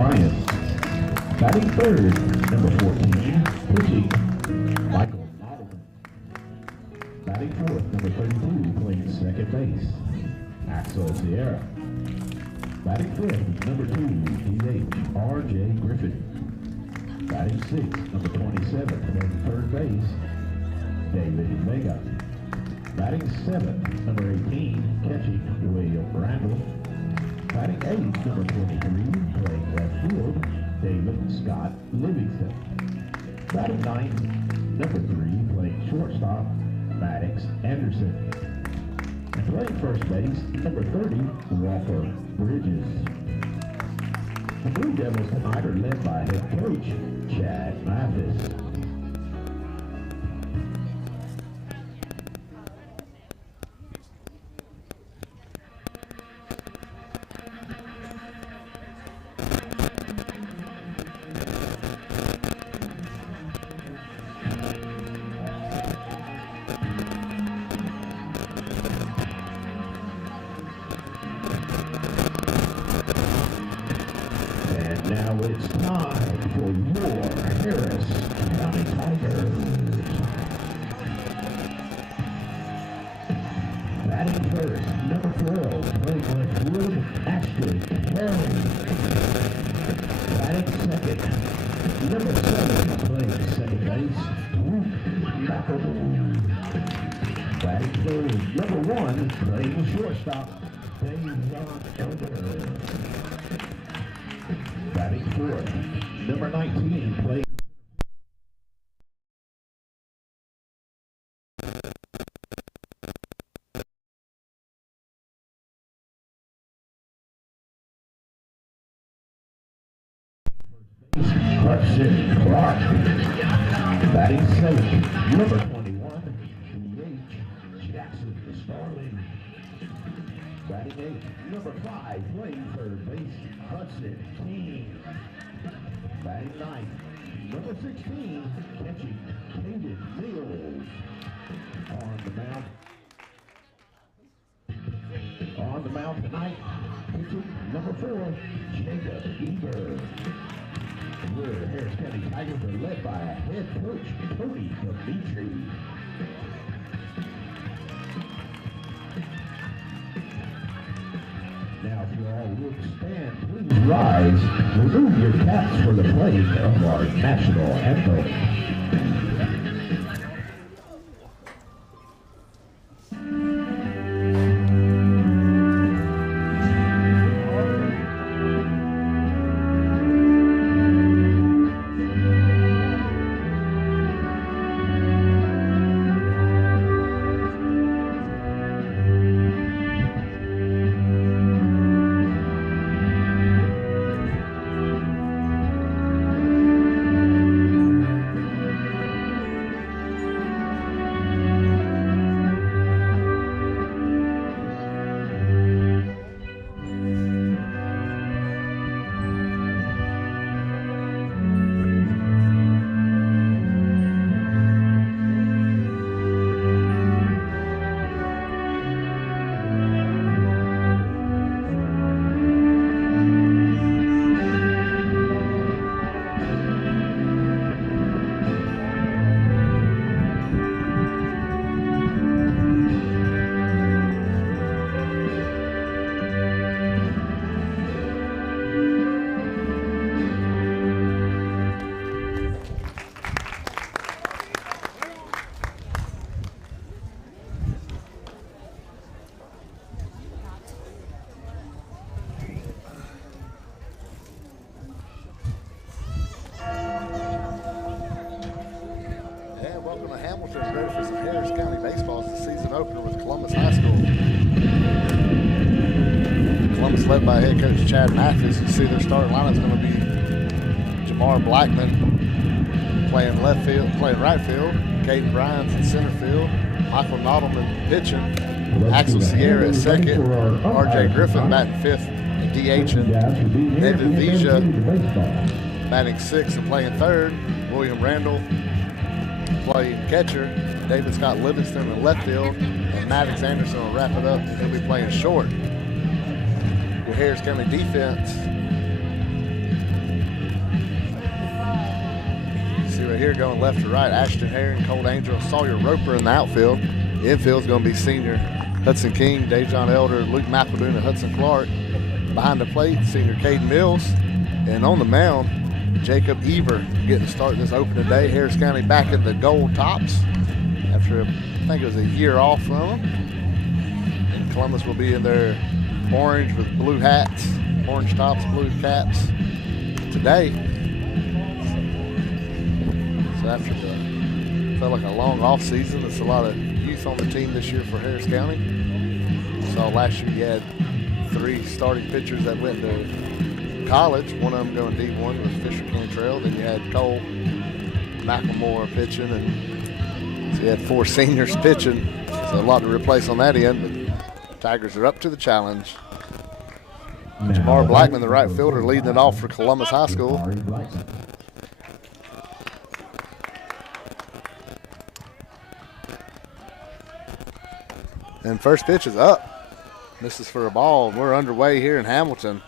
Bryant. Batting third, number 14, pitching, Michael Nodelman. Batting fourth, number 32, playing second base, Axel Sierra. Batting fifth, number 2, DH, R.J. Griffin. Batting sixth, number 27, playing third base, David Vega. Batting seventh, number 18, catching, William Randall. Batting eighth, number 23, playing left field, David Scott Livingston. Batting ninth, number 3, playing shortstop, Maddox Anderson. And playing first base, number 30, Walker Bridges. The Blue Devils tonight are led by head coach Chad Mathis. Now it's time for your Harris County Tigers. Batting first, number 12, playing left field, Ashton Perry. Batting second, number 7, playing second base, Luke McElroy. Batting third, number 1, playing shortstop, Davon Elder. Batting fourth, number 19, playing Hudson Clark. Batting seventh, number 21, DH Jackson Starling. Batting eighth, number 5, playing third base, Hudson King. Batting ninth, number 16, catching, Caden Mills. On the mound tonight, pitching, number 4, Jacob Eber. The Harris County Tigers are led by head coach Tony Dimitri. Now, if you all would stand, please rise. Remove your caps for the playing of our national anthem. Ready for some Harris County baseball. It's the season opener with Columbus High School. Columbus led by head coach Chad Mathis. You see their starting lineup is going to be Jamar Blackman playing left field, playing right field, Caden Bryant in center field, Michael Nodelman pitching, Axel Sierra at second, R.J. Griffin batting fifth and DHing, David Vija batting sixth and playing third, William Randall playing catcher, David Scott Livingston in left field, and Maddox Anderson will wrap it up. He'll be playing short. Your Harris County defense right here going left to right. Ashton Herring, Colt Angel, Sawyer Roper in the outfield. The infield's going to be senior Hudson King, Dejon Elder, Luke McEldoon, and Hudson Clark. Behind the plate, senior Caden Mills. And on the mound, Jacob Ever getting to start this opening day. Harris County back in the gold tops after, I think it was a year off from them. And Columbus will be in their orange with blue hats, orange tops, blue caps today. So after felt like a long off season, it's a lot of youth on the team this year for Harris County. Saw last year you had 3 starting pitchers that went to college, one of them going D1 with Fisher Cantrell. Then you had Cole McElmore pitching, and so you had 4 seniors pitching. So a lot to replace on that end, but Tigers are up to the challenge. Jamar Blackman, the right fielder, leading it off for Columbus High School. And first pitch is up. Misses for a ball. We're underway here in Hamilton.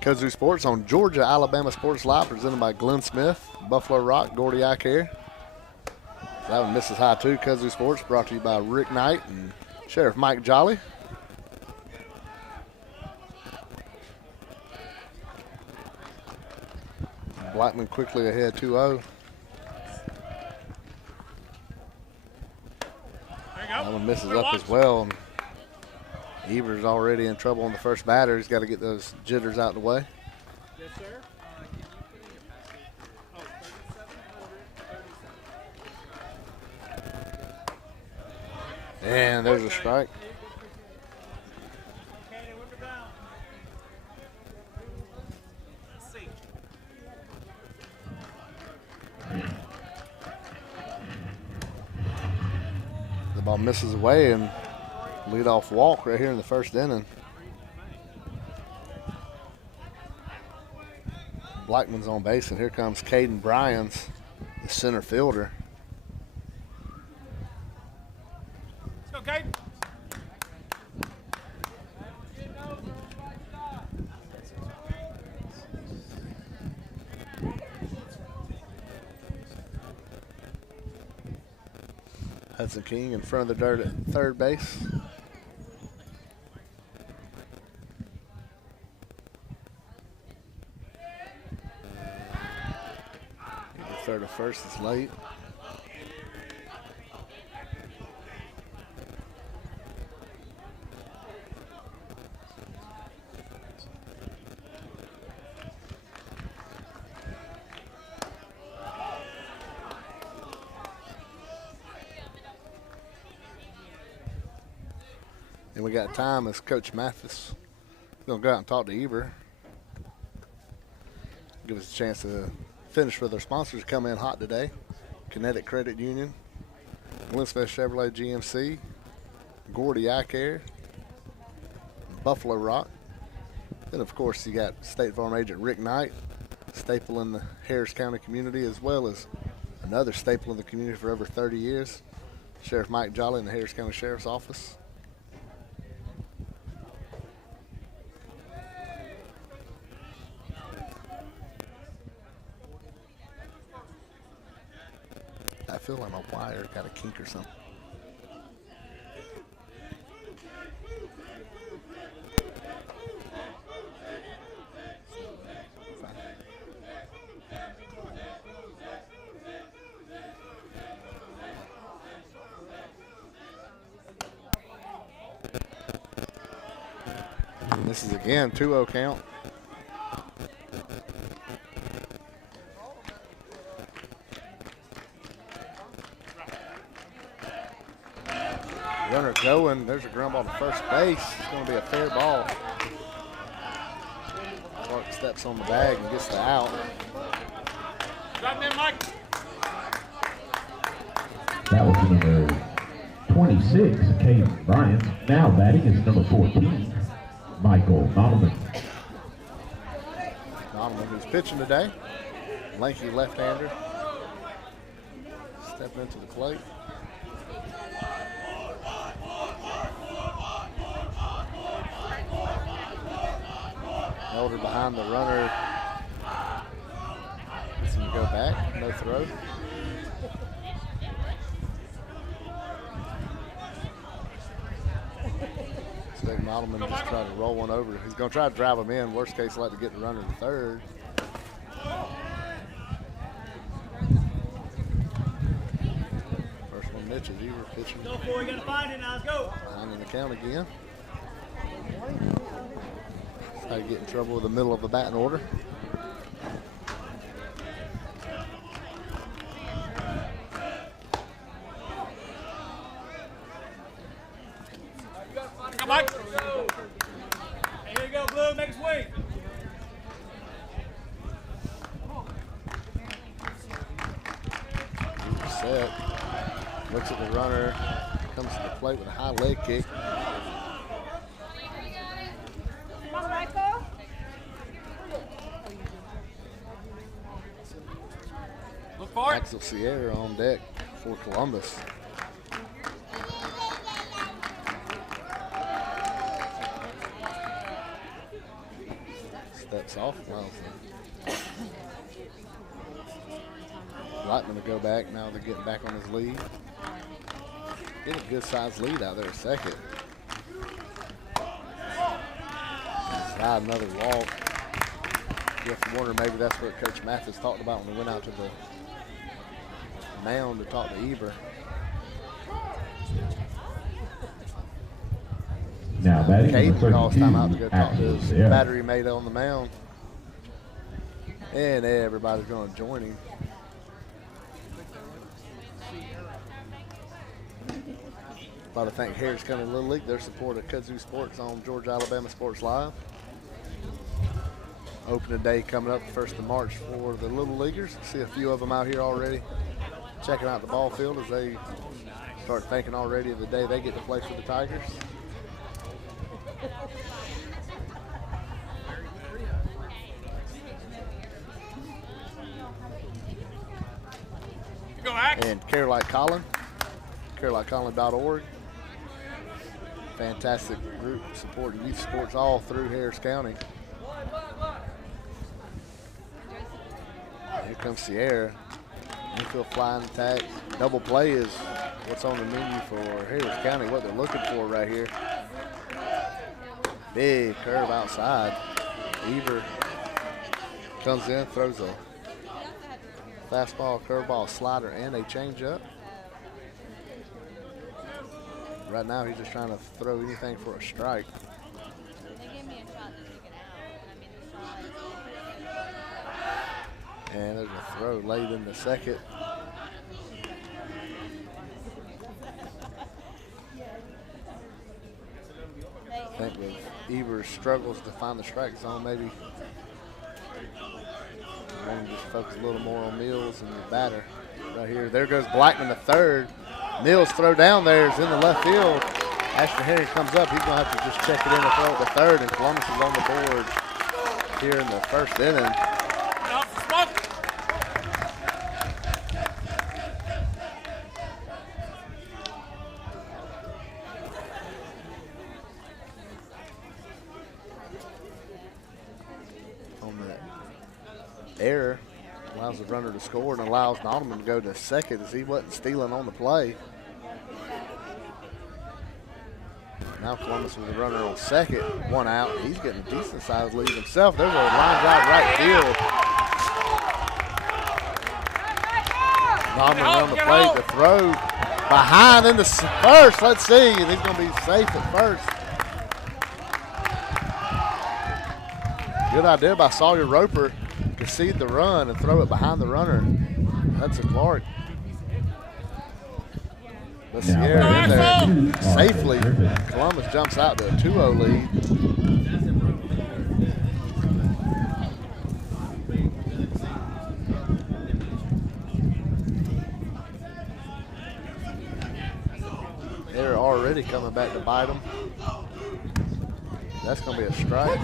Kudzu Sports on Georgia Alabama Sports Live, presented by Glenn Smith, Buffalo Rock, Gordy Eye Care. That one misses high too. Kudzu Sports brought to you by Rick Knight and Sheriff Mike Jolly. Blackman quickly ahead 2-0. That one misses up as well. Evers already in trouble on the first batter. He's got to get those jitters out of the way. Yes, sir. And there's a strike. The ball misses away, and leadoff walk right here in the first inning. Blackman's on base, and here comes Caden Bryans, the center fielder. Let's go, Caden. Hudson King in front of the dirt at third base. Third to first is late. And we got time as Coach Mathis going to go out and talk to Eber. Give us a chance to finish with our sponsors. Come in hot today. Kinetic Credit Union, Winsfest Chevrolet GMC, Gordy Eye Care, Buffalo Rock. Then, of course, you got State Farm agent Rick Knight, staple in the Harris County community, as well as another staple in the community for over 30 years, Sheriff Mike Jolly in the Harris County Sheriff's Office. I feel like my wire got a kink or something. And this is again 2-0 count. Runner going. There's a ground ball to first base. It's going to be a fair ball. Clark steps on the bag and gets the out. Drop in, Mike. That was number 26, Caden Bryant. Now batting is number 14, Michael Nottleman. Nottleman, who's pitching today. Lanky left-hander. Stepping into the plate. Elder behind the runner. Some go back, no throw. State Modelman just tried to roll one over. He's going to try to drive him in. Worst case, let to get the runner to third. First one, Mitch, is Eber pitching. Go for it, you got to find it now, let's go. Behind in the count again. That's how you get in trouble with the middle of the batting order. Come on. Here you go, Blue, make a swing. Set. Looks at the runner. Comes to the plate with a high leg kick. Look for it. Axel Sierra on deck for Columbus. Steps off. Lightman to go back. Now they're getting back on his lead. Get a good sized lead out there at second. Slide another walk. You have to wonder maybe that's what Coach Mathis talked about when he went out to the mound to talk to Eber. Now batting Caden number calls timeout to go 32, talk to his Axel Sierra. battery mate on the mound. And everybody's going to join him. I'd like to thank Harris County Little League, their support of Kudzu Sports on Georgia Alabama Sports Live. Opening day coming up the 1st of March for the Little Leaguers. See a few of them out here already checking out the ball field as they start thinking already of the day they get to play for the Tigers. Go, Axe. And Caroline Collin, CarolineCollin.org. Fantastic group supporting youth sports all through Harris County. Here comes Sierra. Infield flying attack. Double play is what's on the menu for Harris County, what they're looking for right here. Big curve outside. Eber comes in, throws a fastball, curveball, slider, and a changeup. Right now, he's just trying to throw anything for a strike. They gave me a shot to take it out. And I made the shot. And there's a throw late in the second. I think with Eber's struggles to find the strike zone, maybe maybe just focus a little more on Mills and the batter right here. There goes Blackman to third. Mills throw down there is in the left field. Ashton Henry comes up. He's going to have to just check it in and throw it to third, and Columbus is on the board here in the first inning. On that error, allows the runner to score and allows Nodelman to go to second as he wasn't stealing on the play. Now Columbus with the runner on second, one out. He's getting a decent sized lead himself. There's a line drive right field. Nodelman on the plate to throw behind into first. Let's see, and he's going to be safe at first. Good idea by Sawyer Roper to seed the run and throw it behind the runner. That's a Clark. But Sierra in there safely. Columbus jumps out to a 2-0 lead. They're already coming back to bite them. That's going to be a strike.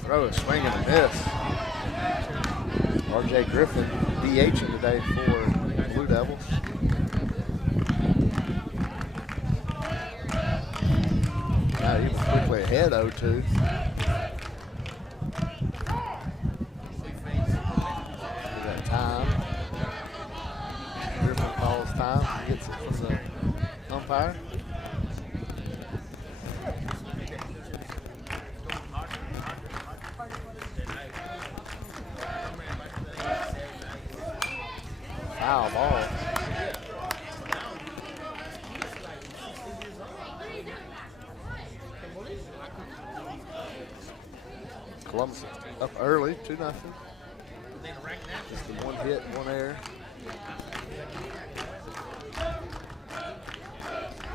Throw a swing and a miss. R.J. Griffin DHing today for the Blue Devils. Now he was quickly ahead 0-2. We got time. Griffin calls time. He gets it from the umpire. Foul ball. Columbus up early, 2-0. Just the one hit, one error.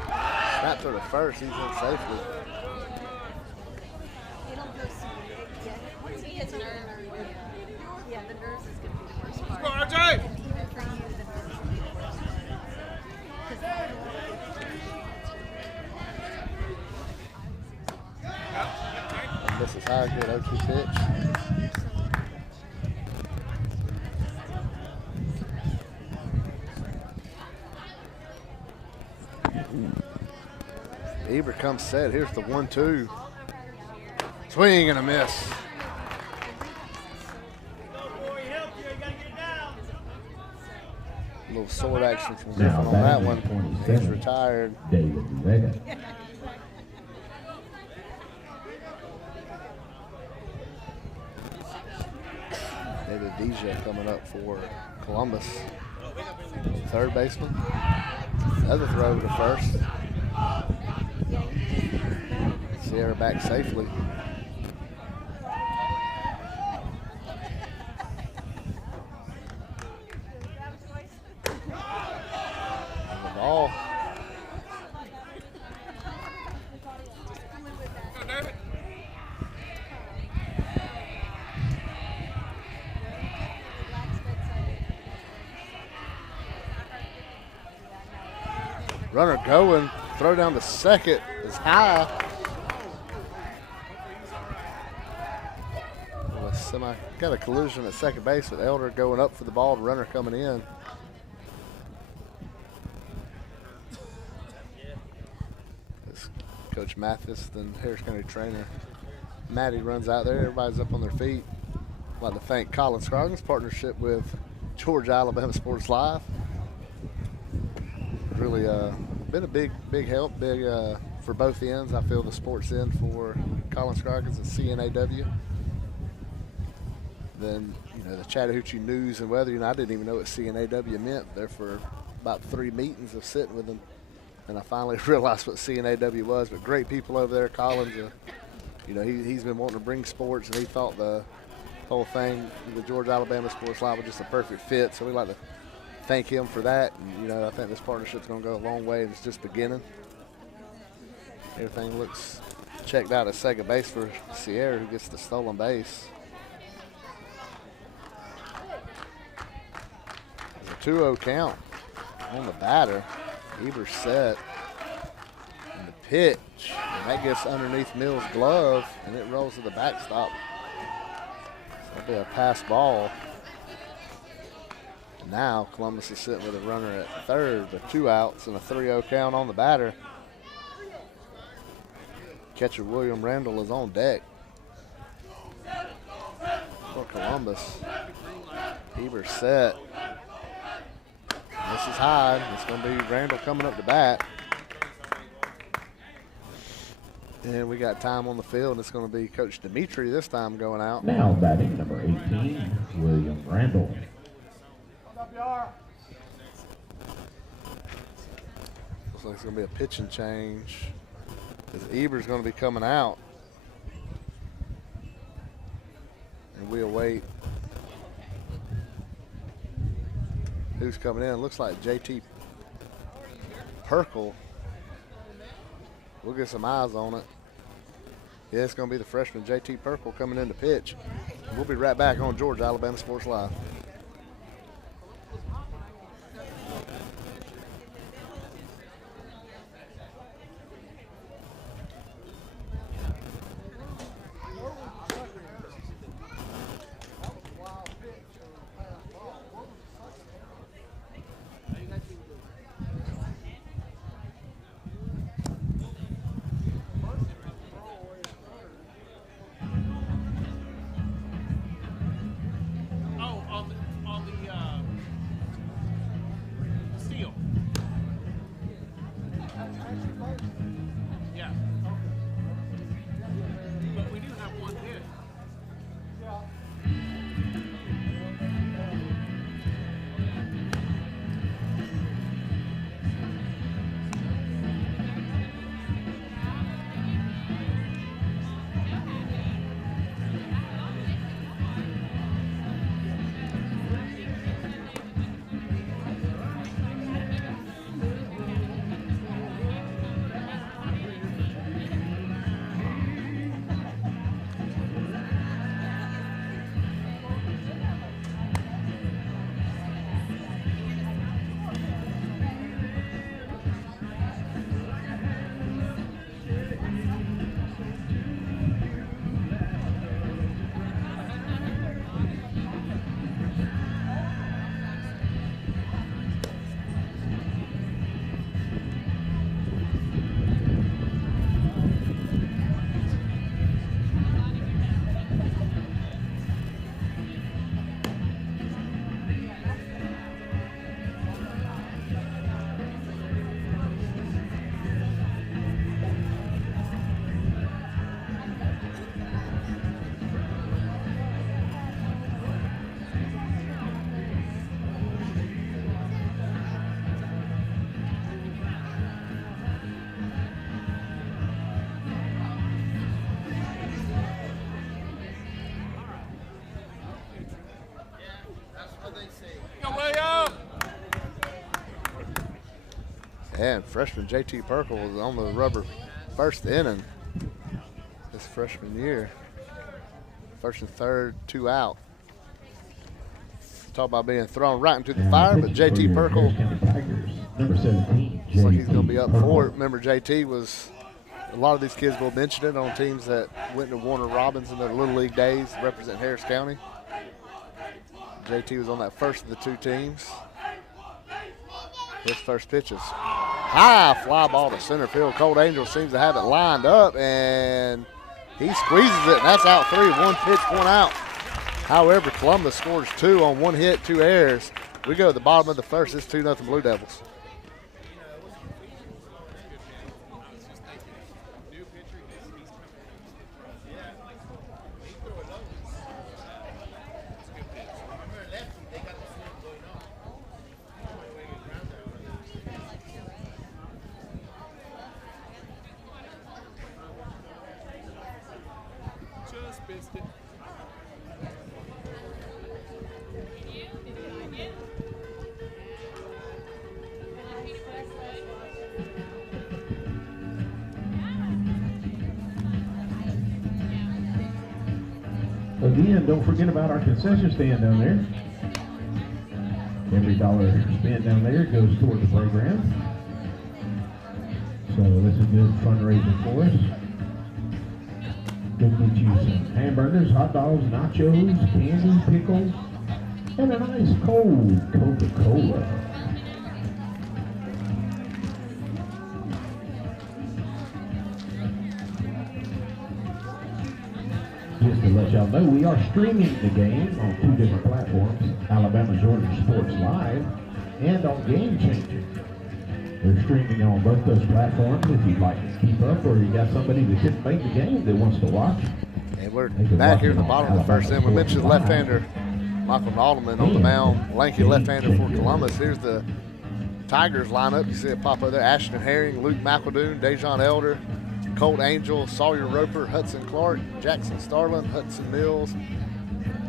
Snap to the first, he's in safely. It'll go smooth. Yeah, once he gets nerves, yeah, the nerves is going to be the worst part. Go, RJ! And even for you, the nerves will be the worst. And this is high, good 0-2 pitch. Eber comes set. Here's the 1-2. Swing and a miss. A little sword action from Griffin Now on that batting one. 27. He's retired. David Vega. David Vija coming up for Columbus. Third baseman. Another throw to first. Sierra back safely. And the ball. Go, David. Runner going. Throw down to second is high. Got a collision at second base with Elder going up for the ball, the runner coming in. It's Coach Mathis, then Harris County trainer Maddie runs out there. Everybody's up on their feet. I'd like to thank Colin Scroggins' partnership with Georgia Alabama Sports Live. Really been a big help, for both ends. I feel the sports end for Colin Scroggins and CNAW. Then, the Chattahoochee News and Weather, I didn't even know what CNAW meant there for about 3 meetings of sitting with them. And I finally realized what CNAW was. But great people over there. Colin's, he's been wanting to bring sports, and he thought the whole thing, the Georgia Alabama Sports Live, was just a perfect fit. So we'd like to thank him for that. And, I think this partnership's going to go a long way, and it's just beginning. Everything looks checked out at second base for Sierra, who gets the stolen base. 2-0 count on the batter. Eber's set. And the pitch. And that gets underneath Mills' glove, and it rolls to the backstop. So it'll be a pass ball. Now Columbus is sitting with a runner at third with 2 outs and a 3-0 count on the batter. Catcher William Randall is on deck for Columbus. Eber's set. This is high. It's going to be Randall coming up to bat. And we got time on the field, and it's going to be Coach Dimitri this time going out. Now batting number 18, William Randall. Looks like it's going to be a pitching change, because Eber's going to be coming out. And we'll wait. Who's coming in? Looks like JT Perkle. We'll get some eyes on it. Yeah, it's going to be the freshman JT Perkle coming in to pitch. We'll be right back on Georgia Alabama Sports Live. And freshman J.T. Perkle was on the rubber first inning his freshman year. First and third, 2 out. Talk about being thrown right into the fire, but J.T. Perkle Number 17, looks like he's going to be up for it. Remember, J.T. was, a lot of these kids will mention it on teams that went to Warner Robins in their Little League days, represent Harris County. J.T. was on that first of the 2 teams. His first pitch is high fly ball to center field. Colt Angel seems to have it lined up, and he squeezes it, and that's out 3. 1 pitch, 1 out. However, Columbus scores 2 on 1 hit, 2 errors. We go to the bottom of the first. It's 2-0 Blue Devils. Again, don't forget about our concession stand down there. Every dollar spent down there goes toward the program. So this is good fundraising for us. Go get you some hamburgers, hot dogs, nachos, candy, pickles, and a nice cold Coca-Cola. Just to let y'all know, we are streaming the game on 2 different platforms, Alabama Georgia Sports Live and on Game Changer. They're streaming on both those platforms if you'd like to keep up, or you got somebody that couldn't make the game that wants to watch. And we're back here in the bottom of the first inning. We mentioned left-hander Michael Nautilman on the mound, lanky left-hander for Columbus. Here's the Tigers lineup. You see it pop up there. Ashton Herring, Luke McEldoon, Dejon Elder, Colt Angel, Sawyer Roper, Hudson Clark, Jackson Starlin, Hudson Mills,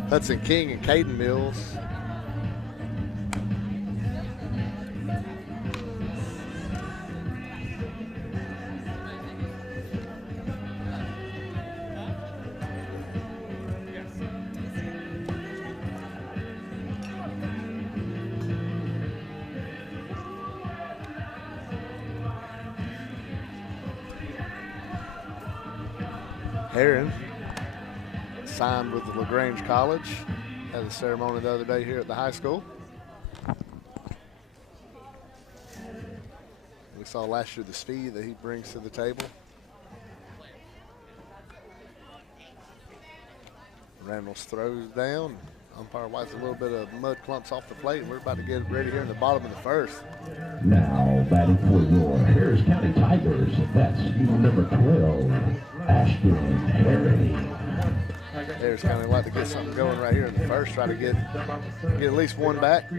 Hudson King, and Caden Mills. Herring signed with the LaGrange College. Had a ceremony the other day here at the high school. We saw last year the speed that he brings to the table. Randall's throws down. Umpire wipes a little bit of mud clumps off the plate. We're about to get ready here in the bottom of the first. Now batting for your Harris County Tigers, that's number 12, Ashton Herring. Harris County like to get something going right here in the first. Try to get at least one back.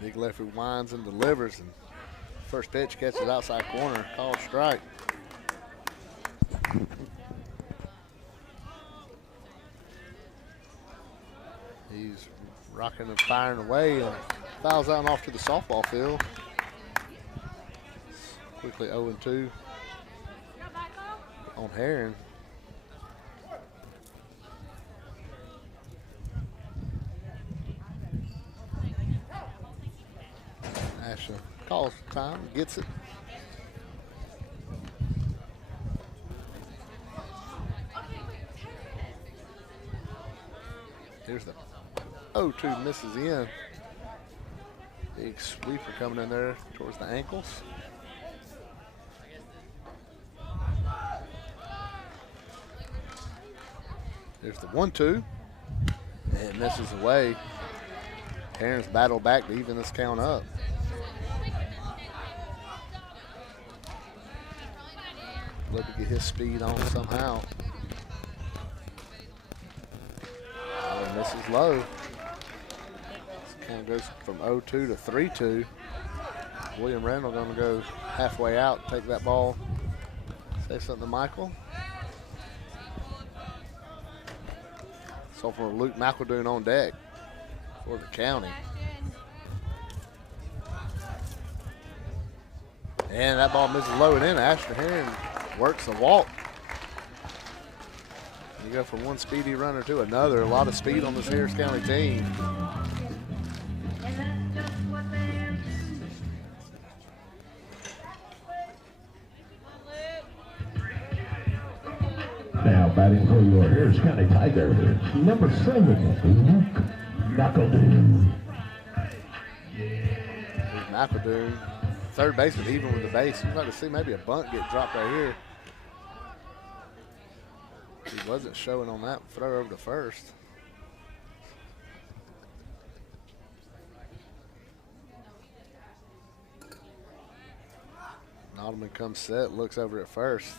Big lefty winds and delivers, and first pitch catches outside corner, called strike. He's rocking and firing away and fouls out and off to the softball field. Quickly 0-2 on Herring. Ashton calls time, gets it. Here's the 0-2, misses in. Big sweeper coming in there towards the ankles. There's the 1-2. And it misses away. Herring's battle back to even this count up. Love to get his speed on somehow. Oh, misses low. This count goes from 0-2 to 3-2. William Randall going to go halfway out, take that ball. Say something to Michael. Sophomore Luke McEldoon on deck for the county. And that ball misses low and in. Ashton Herring works the walk. You go from one speedy runner to another. A lot of speed on this Harris County team. Now batting for your Harris County Tigers, number 7, Luke McEldoon. McEldoon, third baseman, even with the base. You'd like to see maybe a bunt get dropped right here. He wasn't showing on that throw over to first. Nodelman comes set, looks over at first.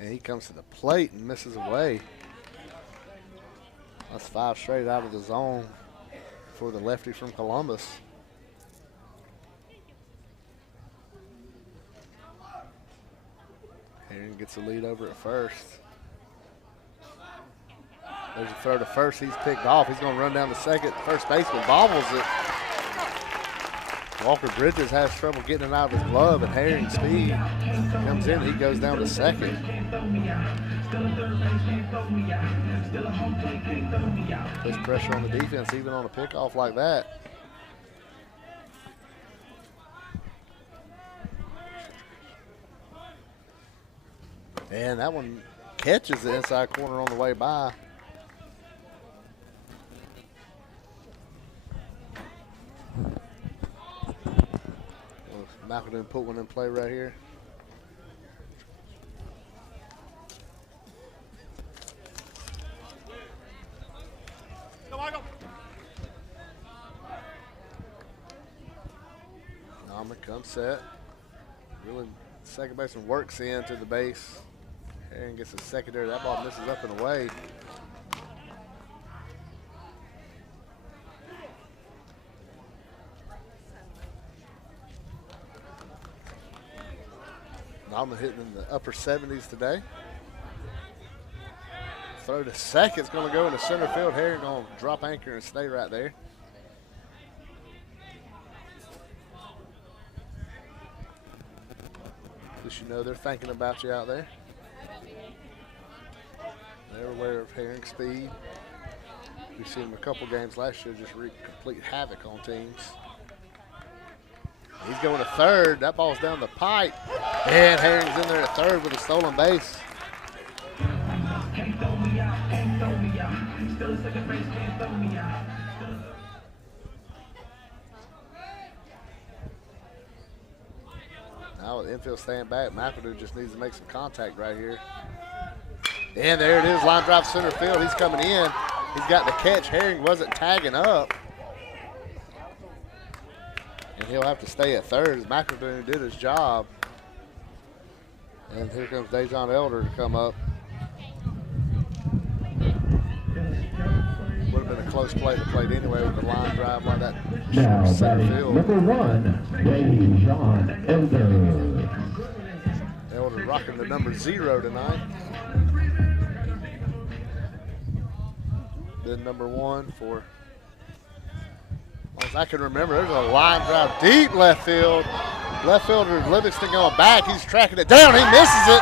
And he comes to the plate and misses away. That's 5 straight out of the zone for the lefty from Columbus. Herring gets the lead over at first. There's a throw to first. He's picked off. He's going to run down to second. First baseman bobbles it. Walker Bridges has trouble getting it out of his glove, and Herring speed comes in. He goes down to second. Puts pressure on the defense, even on a pickoff like that. And that one catches the inside corner on the way by. McEldoon put one in play right here. Nalman comes set. Really, second baseman works into the base. Herring gets a secondary. That ball misses up and away. Nalman hitting in the upper 70s today. Throw to second. It's going to go into center field. Herring going to drop anchor and stay right there. Just you know they're thinking about you out there. They're aware of Herring's speed. We've seen him a couple games last year just wreak complete havoc on teams. He's going to third. That ball's down the pipe. And Herring's in there at third with a stolen base. Now with the infield staying back, McEldoon just needs to make some contact right here. And there it is, line drive center field. He's coming in. He's got the catch. Herring wasn't tagging up. And he'll have to stay at third as McEldoon did his job. And here comes Dejon Elder to come up. Would have been a close play to played anyway with the line drive like that. Now Center batting field. number 1, Dejon Elder. Elder rocking the number 0 tonight. Then number 1 for, as I can remember, there's a line drive deep left field. Left fielder Livingston going back. He's tracking it down. He misses it.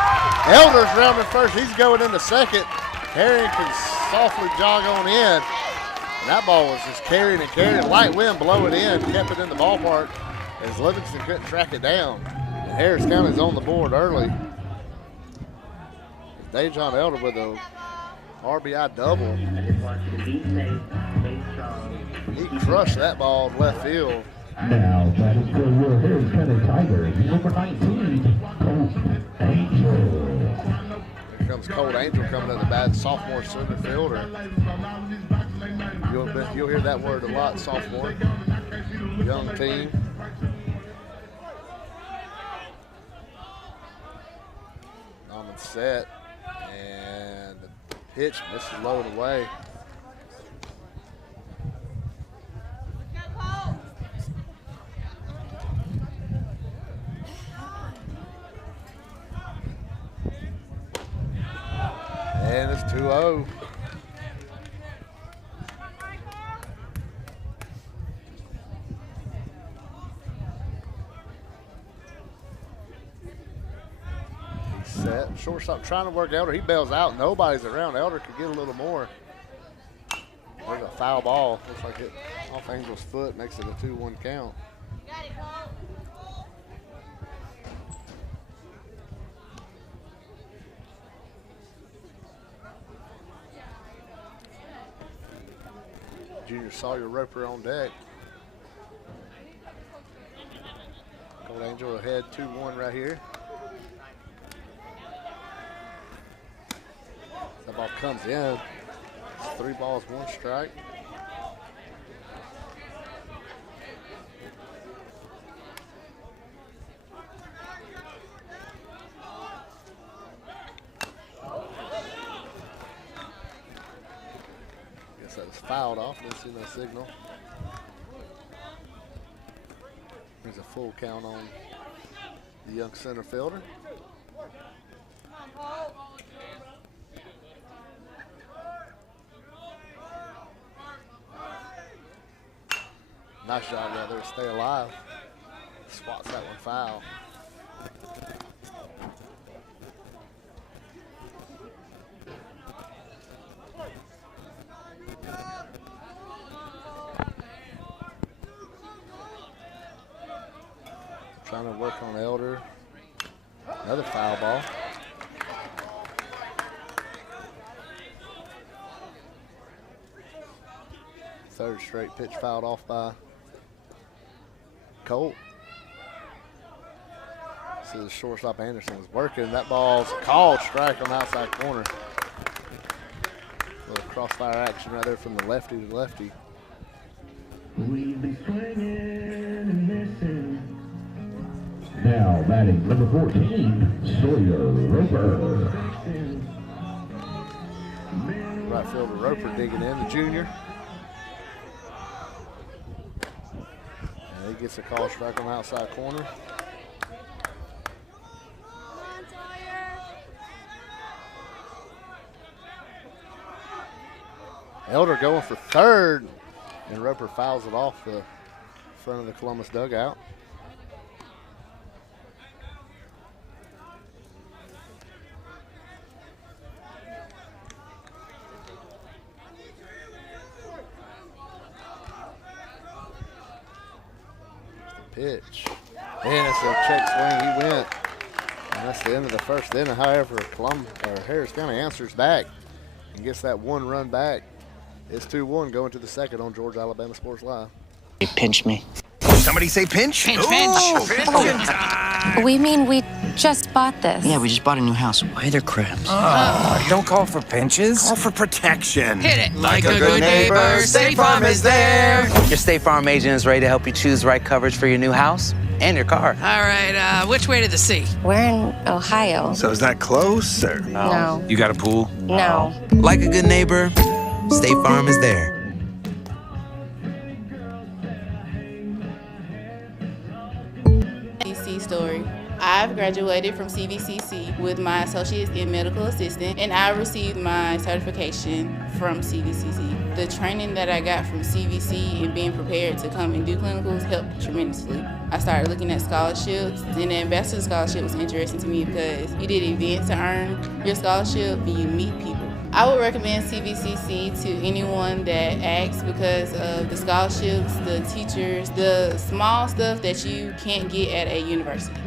Elder's rounding first. He's going into second. Herring can softly jog on in. And that ball was just carrying and carrying. Light wind blowing in. Kept it in the ballpark as Livingston couldn't track it down. And Harris County's on the board early. Dejon Elder with a RBI double. He crushed that ball in left field. Now batting for your Harris County Tigers, number 19, Colt Angel. Here comes Colt Angel coming to the bat, sophomore center fielder. You'll hear that word a lot, sophomore. Young team. Norman set, and the pitch misses low and away. And it's 2-0. Shortstop trying to work Elder. He bails out. Nobody's around. Elder could get a little more. There's a foul ball. Looks like it off Angel's foot. Makes it a 2-1 count. Junior Sawyer Roper on deck. Gold Angel ahead 2-1 right here. That ball comes in. It's 3 balls, 1 strike. Guess that was fouled off. Didn't see no signal. There's a full count on the young center fielder. Nice job right there to stay alive. Swats that one foul. Trying to work on Elder. Another foul ball. Third straight pitch fouled off by Colt. See the shortstop Anderson was working. That ball's called strike on the outside corner. A little crossfire action right there from the lefty to lefty. We'll be swinging and missing. Now batting number 14, Sawyer Roper. Right fielder Roper digging in, the junior. And he gets a call strike on the outside corner. Elder going for third, and Roper fouls it off the front of the Columbus dugout. Pitch. And it's a check swing. He went. And that's the end of the first inning. However, Harris County answers back and gets that 1 run back. It's 2-1 going to the second on Georgia Alabama Sports Live. They pinch me. Somebody say pinch? Pinch, Ooh, pinch. pinch time. We mean we just bought this. Yeah, we just bought a new house. Why are there crabs? Don't call for pinches. Call for protection. Hit it. Like a good neighbor, State Farm is there. Your State Farm agent is ready to help you choose the right coverage for your new house and your car. All right, which way to the sea? We're in Ohio. So is that close, or? No. You got a pool? No. Like a good neighbor, State Farm is there. CVCC story. I've graduated from CVCC with my associates in medical assistant, and I received my certification from CVCC. The training that I got from CVC and being prepared to come and do clinicals helped tremendously. I started looking at scholarships, and the Ambassador Scholarship was interesting to me because you did events to earn your scholarship and you meet people. I would recommend CVCC to anyone that asks because of the scholarships, the teachers, the small stuff that you can't get at a university.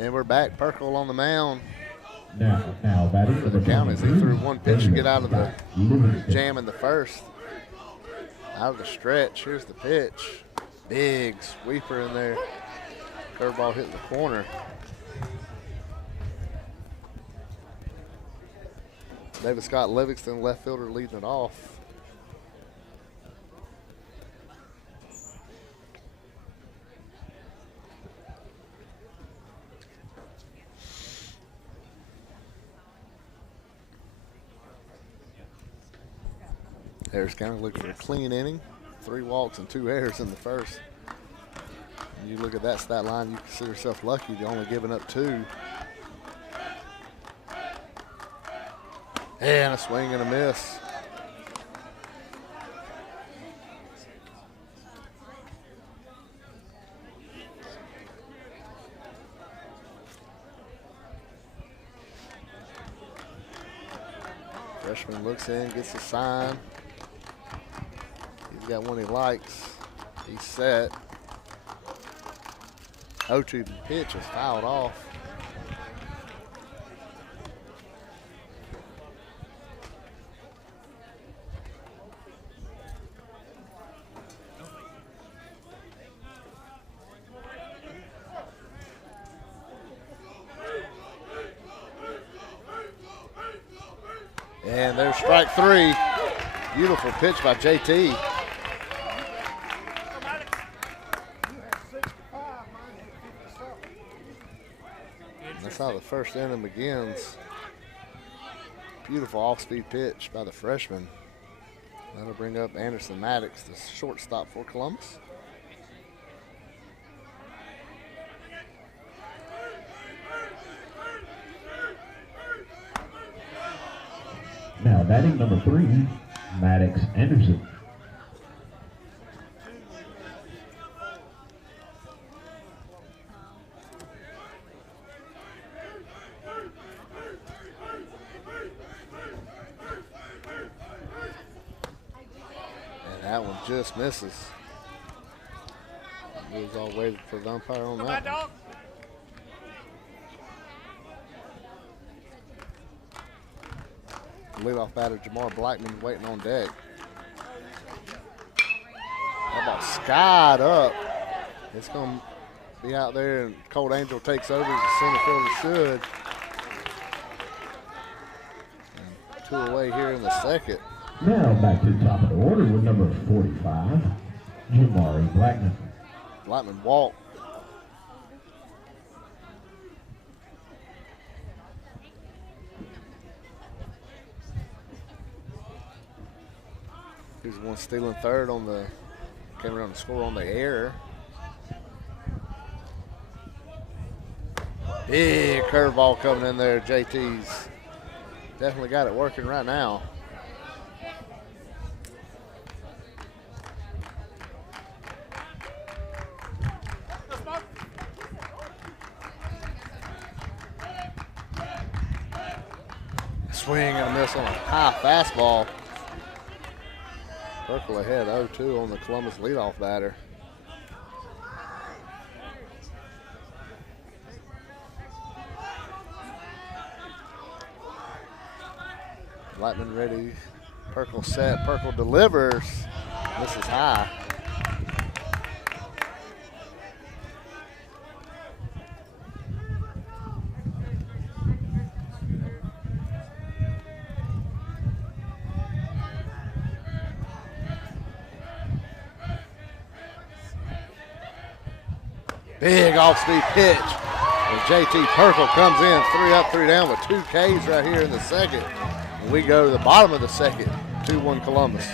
And we're back. Perkle on the mound. Now batting number Count as he threw 1 pitch to get out of the jam in the first. Out of the stretch. Here's the pitch. Big sweeper in there. Curveball hitting the corner. David Scott Livingston, left fielder, leading it off. Harris County looking for a clean inning. 3 walks and 2 errors in the first. And you look at that stat line, you consider yourself lucky. You're only giving up 2. And a swing and a miss. Freshman looks in, gets a sign. He's got one he likes. He's set. 0-2 pitch is fouled off. And there's strike 3. Beautiful pitch by JT. And that's how the first inning begins. Beautiful off-speed pitch by the freshman. That'll bring up Anderson Maddox, the shortstop for Columbus. Now batting number 3, Maddox Anderson. And that one just misses. We was all waiting for the umpire on that one. Leadoff batter Jamar Blackman waiting on deck. How about skied up? It's going to be out there, and Cold Angel takes over as the center fielder should. And 2 away here in the second. Now back to the top of the order with number 45, Jamari Blackman. Blackman walked. He's the one stealing third on the, came around to score on the air. Big curveball coming in there. JT's definitely got it working right now. Swing and a miss on a high fastball. Perkle ahead 0-2 on the Columbus leadoff batter. Blackman ready. Perkle set. Perkle delivers. This is high. Big off-speed pitch. And JT Perkle comes in 3 up, 3 down with 2 Ks right here in the second. And we go to the bottom of the second, 2-1 Columbus.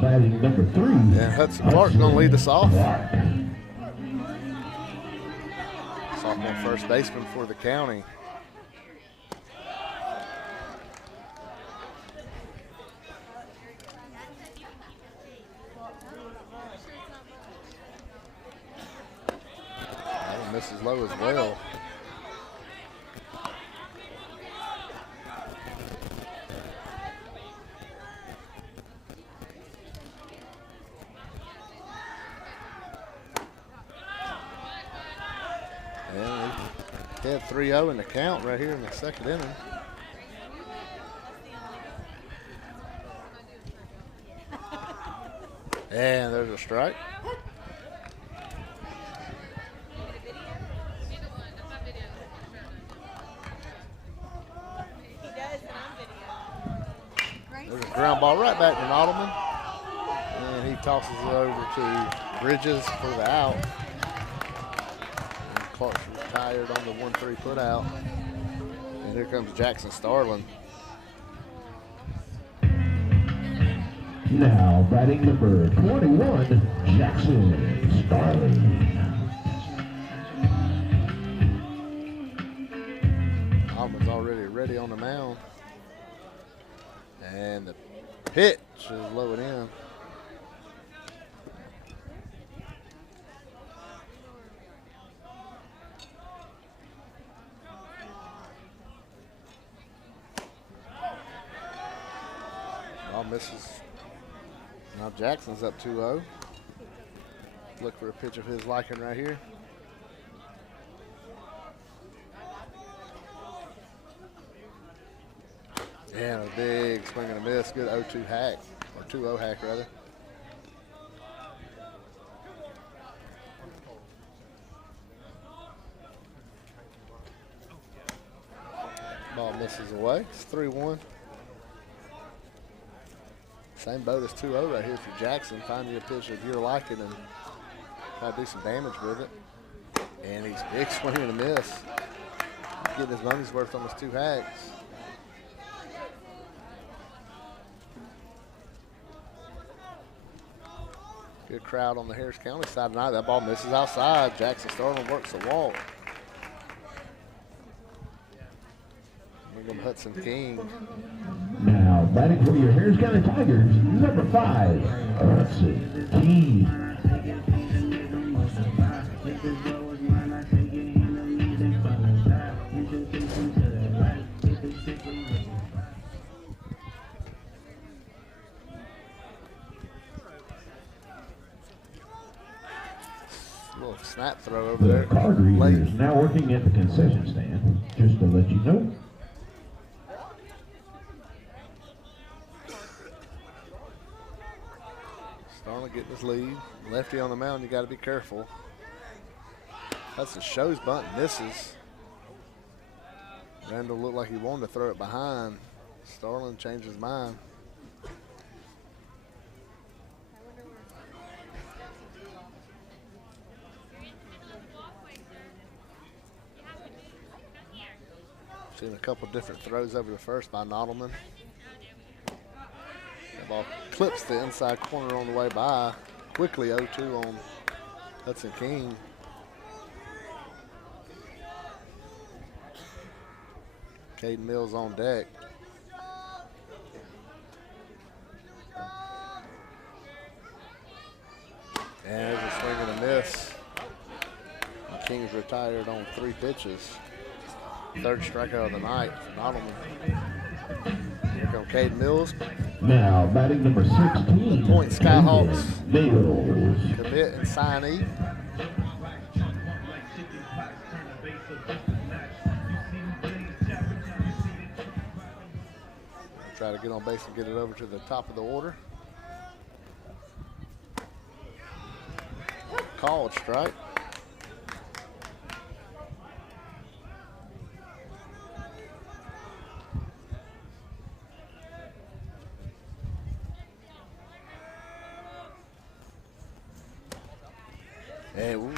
batting number 3. And Hudson Clark's going to lead us off. Clark. Sophomore first baseman for the county. That misses low as well. They had 3-0 in the count right here in the second inning. And there's a strike. There's a ground ball right back to Nottleman. And he tosses it over to Bridges for the out. And Clark's retired on the 1-3 put out. And here comes Jackson Starlin. Now batting number 21, Jackson Starlin. Alman's already ready on the mound. And the pitch is low and in. Ball misses. Now Jackson's up 2-0. Look for a pitch of his liking right here. And a big swing and a miss. Good 0-2 hack, or 2-0 hack rather. Ball misses away. It's 3-1. Same boat as 2-0 right here for Jackson. Find you a pitch of your liking and try to do some damage with it. And he's big swing and a miss. Getting his money's worth on his 2 hacks. Good crowd on the Harris County side tonight. That ball misses outside. Jackson Starlin works the walk. William Hudson King. Now batting for your Harris County Tigers, number 5, Hudson King. Little snap throw over there. The card reader is now working at the concession stand, just to let you know. Starlin getting his lead. Lefty on the mound, you got to be careful. That's the show's bunt, misses. Randall looked like he wanted to throw it behind. Starlin changed his mind. Seen a couple different throws over the first by Nottleman. The ball clips the inside corner on the way by. Quickly 0-2 on Hudson King. Caden Mills on deck. And there's a swing and a miss. The Kings retired on 3 pitches. Third strikeout of the night for Nottleman. Here comes Caden Mills. Now batting number 16, Point Skyhawks. Mills. Commit and signee. Try to get on base and get it over to the top of the order. Called strike. Hey, ooh.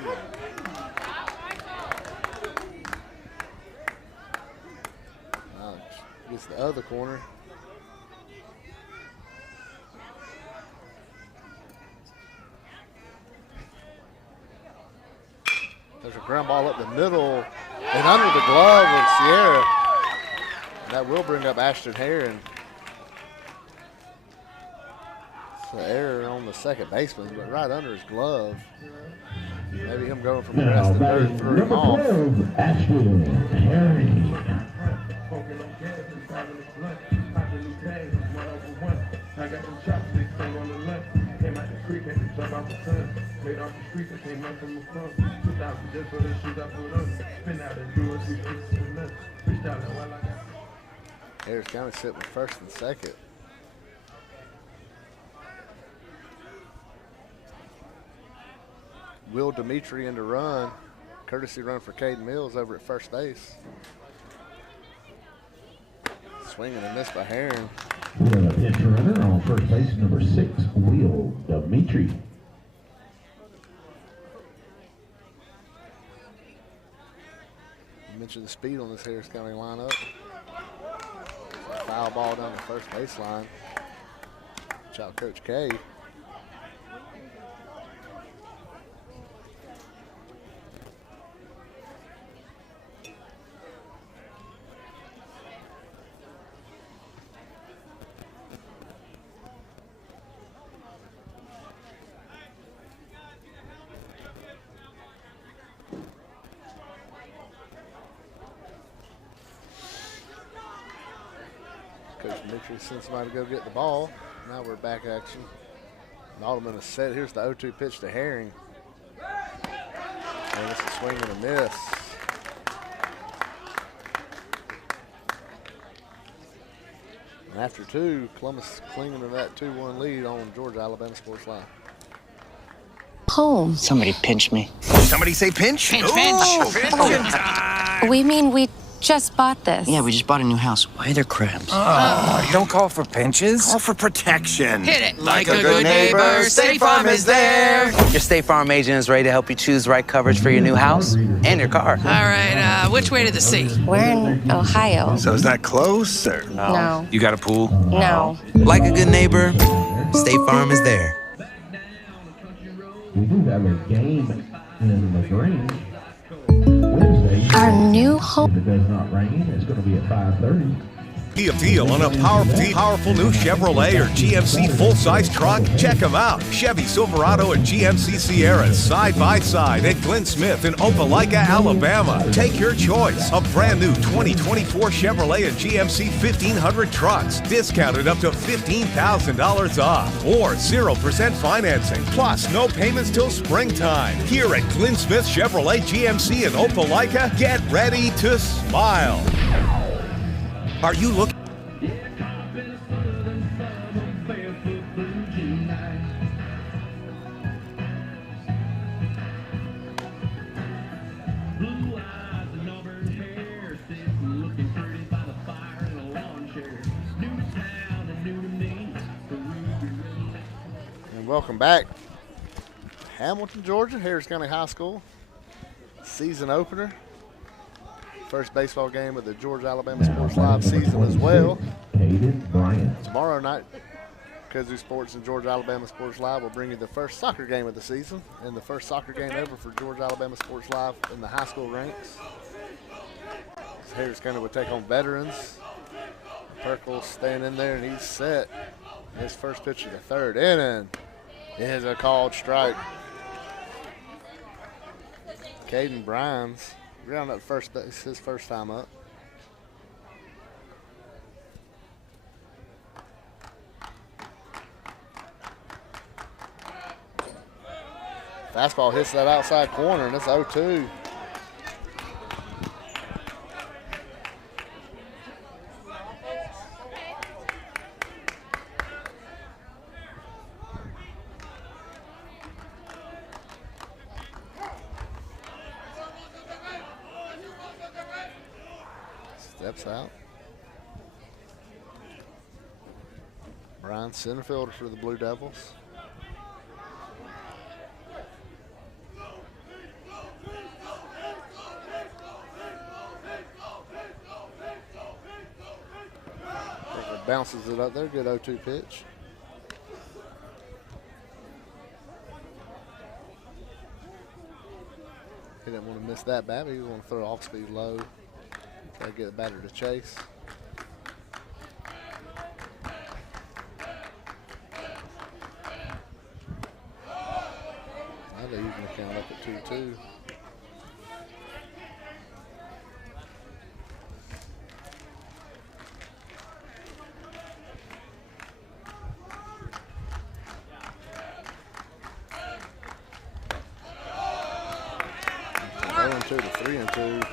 Gets the other corner. There's a ground ball up the middle and under the glove of Sierra. And that will bring up Ashton Heron. It's an error on the second baseman, but right under his glove. Maybe him going from the rest of the third threw him off. Ashton Heron. I got some chopsticks thing on the left. Came out the creek, had to jump out the sun. Made off the street, I came up from the front. 2,000 just for the shoes I put on. Spin out and do it, 3 sticks and nuts. Reached out and while I got. Harris County sitting first and second. Will Dimitri in to run. Courtesy run for Caden Mills over at first base. Swinging and missed by Heron. The pinch runner on first base, number 6, Will Dimitri. You mentioned the speed on this Harris County lineup. A foul ball down the first baseline. Watch out, Coach K. Coach Mitchell sent somebody to go get the ball. Now we're back action. Alderman is set. Here's the 0-2 pitch to Herring. And it's a swing and a miss. And after 2, Columbus clinging to that 2-1 lead on Georgia Alabama Sports Live. Home. Somebody pinch me. Somebody say pinch? Pinch. We mean we just bought this. Yeah, we just bought a new house. Why are there crabs? Oh, don't call for pinches. Call for protection. Hit it like a good neighbor. State Farm is there. Your State Farm agent is ready to help you choose the right coverage for your new house and your car. All right, which way to the sea? We're in Ohio. So is that close or? No. You got a pool? No. Like a good neighbor, State Farm is there. We do have a game in LaGrange Wednesday. Our new home. If it does not rain, it's going to be at 5:30. Be a deal on a powerful new Chevrolet or GMC full-size truck? Check them out. Chevy Silverado and GMC Sierras side by side at Glenn Smith in Opelika, Alabama. Take your choice. A brand new 2024 Chevrolet and GMC 1500 trucks, discounted up to $15,000 off, or 0% financing. Plus, no payments till springtime. Here at Glenn Smith Chevrolet GMC in Opelika, get ready to smile. Are you looking? And welcome back. Hamilton, Georgia, Harris County High School. Season opener. First baseball game of the Georgia Alabama Sports Live season as well. Tomorrow night, Kudzu Sports and Georgia Alabama Sports Live will bring you the first soccer game of the season and the first soccer game ever for Georgia Alabama Sports Live in the high school ranks. Harris County will take on veterans. Perkle's staying in there and he's set. His first pitch of the third inning is a called strike. Caden Brines. Ground at first base, his first time up. Fastball hits that outside corner, and it's 0-2. Steps out. Brian, center fielder for the Blue Devils. Bounces it up there. Good 0-2 pitch. He didn't want to miss that bat, but he was going to throw off speed low. Try to get the batter to chase. Now they even count up at 2-2. To 3-2.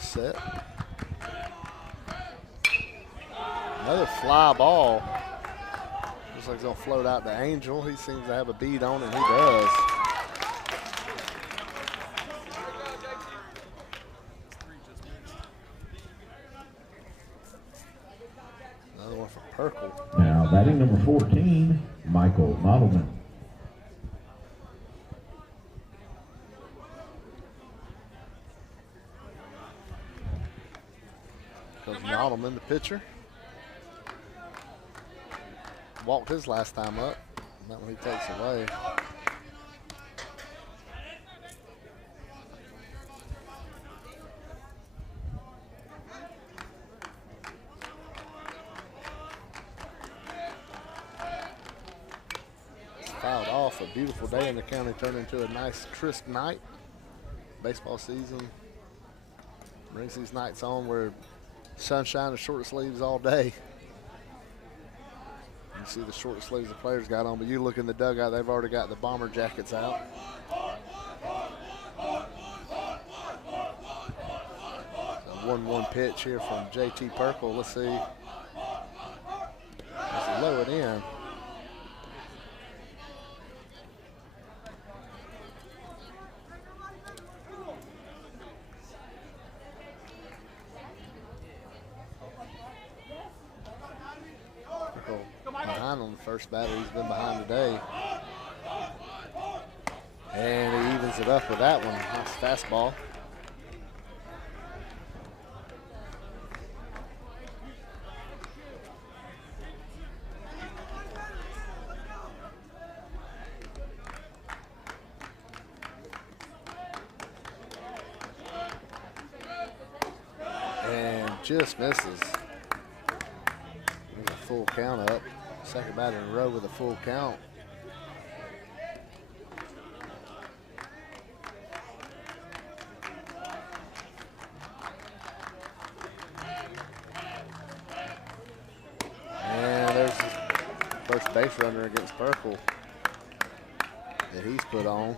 Set. Another fly ball. Looks like it's going to float out to Angel. He seems to have a bead on it, and he does. Now batting number 14, Michael Nodelman. Comes Nodelman, the pitcher. Walked his last time up. That one he takes away. Fouled off. A beautiful day in the county turned into a nice crisp night. Baseball season brings these nights on where sunshine and short sleeves all day. You see the short sleeves the players got on, but you look in the dugout, they've already got the bomber jackets out. So 1-1 pitch here from JT Perkle. Let's see. Let's low it in. Behind on the first batter, he's been behind today. And he evens it up with that one. Nice fastball. And just misses. There's a full count up. Second batter in a row with a full count. And there's the first base runner against Perkle that he's put on.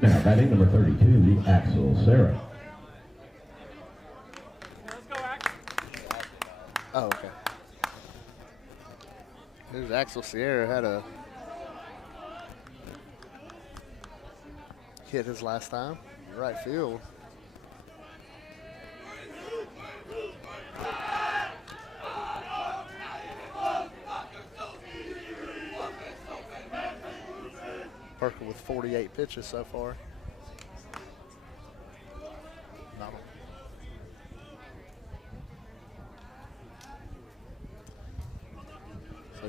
Now batting number 32, Axel Sarah. Oh, okay. Here's Axel Sierra, had a hit his last time, right field. Perkle with 48 pitches so far.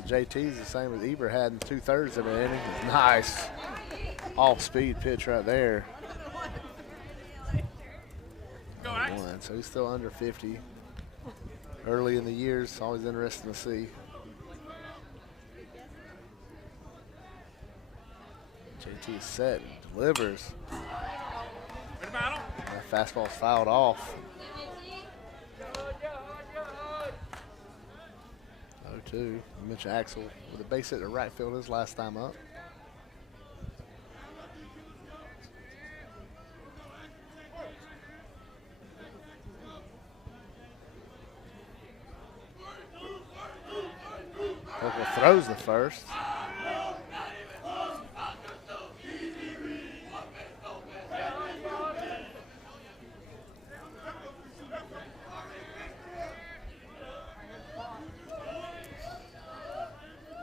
JT's the same as Eber had in 2/3 of an inning. Nice off-speed pitch right there. One. So he's still under 50. Early in the years, always interesting to see. JT is set and delivers. That fastball's fouled off. 0-2. You mentioned Axel with a base hit to right field his last time up. Perkle throws the first.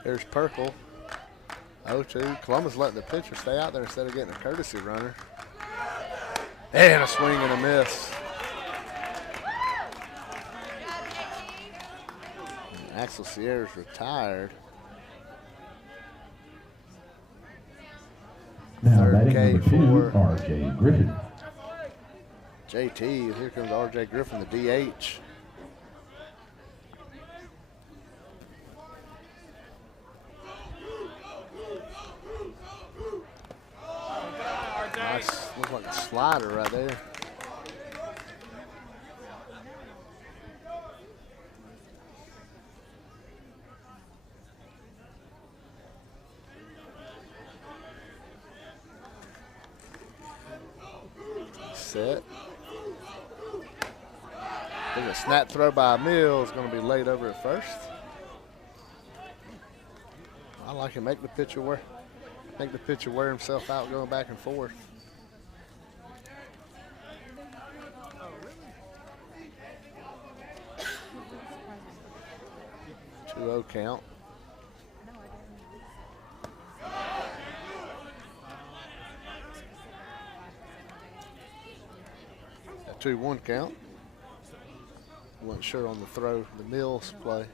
There's Perkle. 0-2. Columbus letting the pitcher stay out there instead of getting a courtesy runner. And a swing and a miss. Axel Sierra's retired. Now Third batting K number 2, for R.J. Griffin. JT, here comes R.J. Griffin, the DH. Nice, looks like a slider right there. Set. I think a snap throw by Mills is going to be laid over at first. I like him. Make the pitcher wear himself out going back and forth. Two-0 count. A 2-1 count. Wasn't sure on the throw, the Mills play.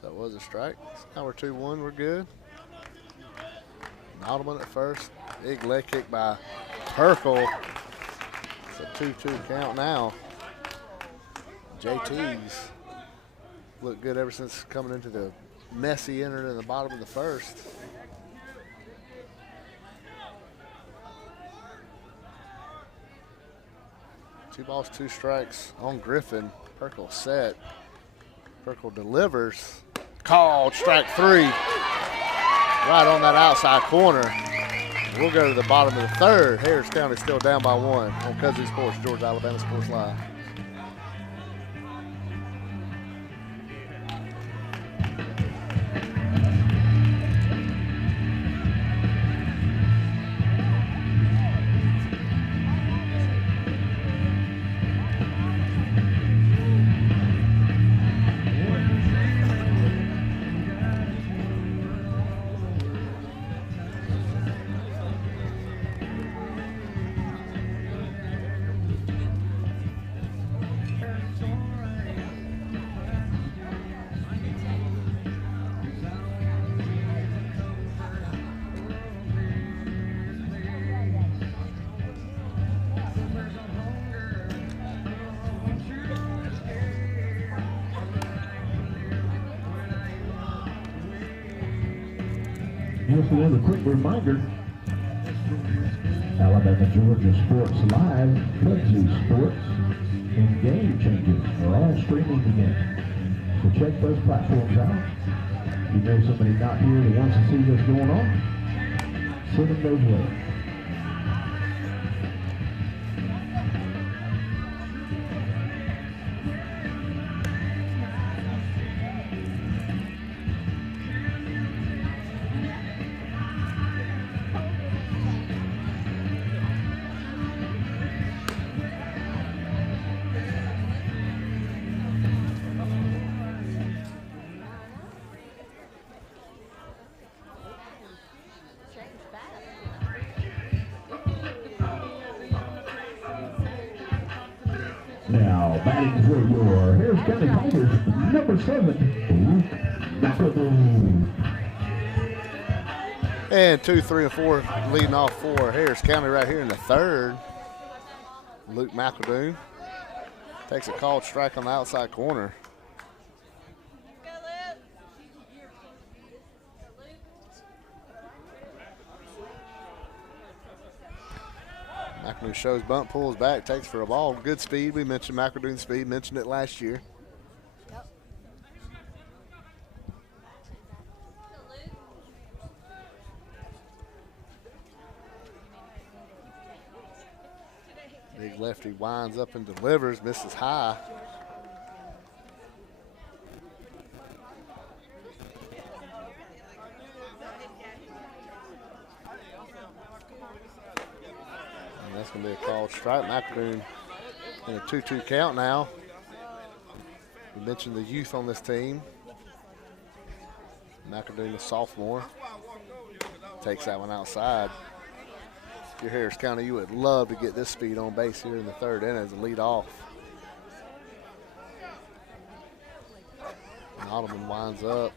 So it was a strike. So now we're 2-1, we're good. Nautilman at first. Big leg kick by Perkle. It's a 2-2 count now. JT's looked good ever since coming into the messy inning in the bottom of the first. Two balls, two strikes on Griffin. Perkle set. Perkle delivers. Called strike 3. Right on that outside corner. We'll go to the bottom of the third. Harris County still down by 1 on Kudzu Sports, Georgia Alabama Sports Live. Just another quick reminder, Alabama Georgia Sports Live, Kudzu Sports, and Game Changes are all streaming again. So check those platforms out. If you know somebody not here that wants to see what's going on, send them those ways. Now, batting for your Harris County Tigers, number 7, McAdoo. And 2, 3, and 4 leading off for Harris County right here in the third. Luke McAdoo takes a called strike on the outside corner. McAdoo shows bunt, pulls back, takes for a ball. Good speed. We mentioned McAdoo's speed, mentioned it last year. Big lefty winds up and delivers, misses high. That's going to be a called strike. McAdoo in a 2-2 count now. We mentioned the youth on this team. McAdoo, the sophomore, takes that one outside. If you're Harris County, you would love to get this speed on base here in the third inning as a lead off. And Ottoman winds up.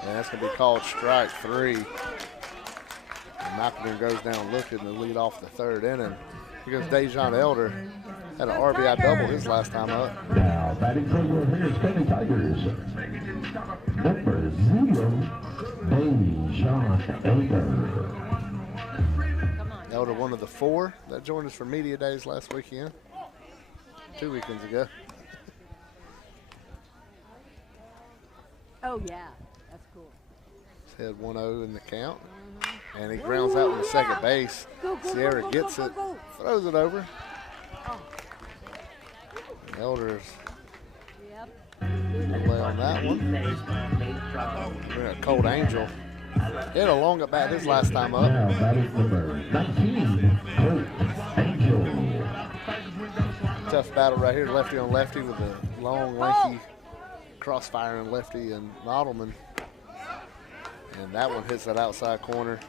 And that's going to be called strike 3. And Malcolm goes down looking to lead off the third inning. Here goes Dejon Elder. Had an RBI double his last time up. Now batting for your Harris County Tigers, number 0, Dejon Elder. Elder, one of the 4 that joined us for media days last weekend, 2 weekends ago. Oh, yeah, that's cool. He's had 1-0 in the count, and he grounds out to second base. Sierra gets it, throws it over. Elders play on that one. We're at Cold Angel. He had a long at bat his last time up. Now batting number 19, Cold Angel. Tough battle right here, lefty on lefty with a long, lanky crossfiring lefty and Nodelman. And that one hits that outside corner.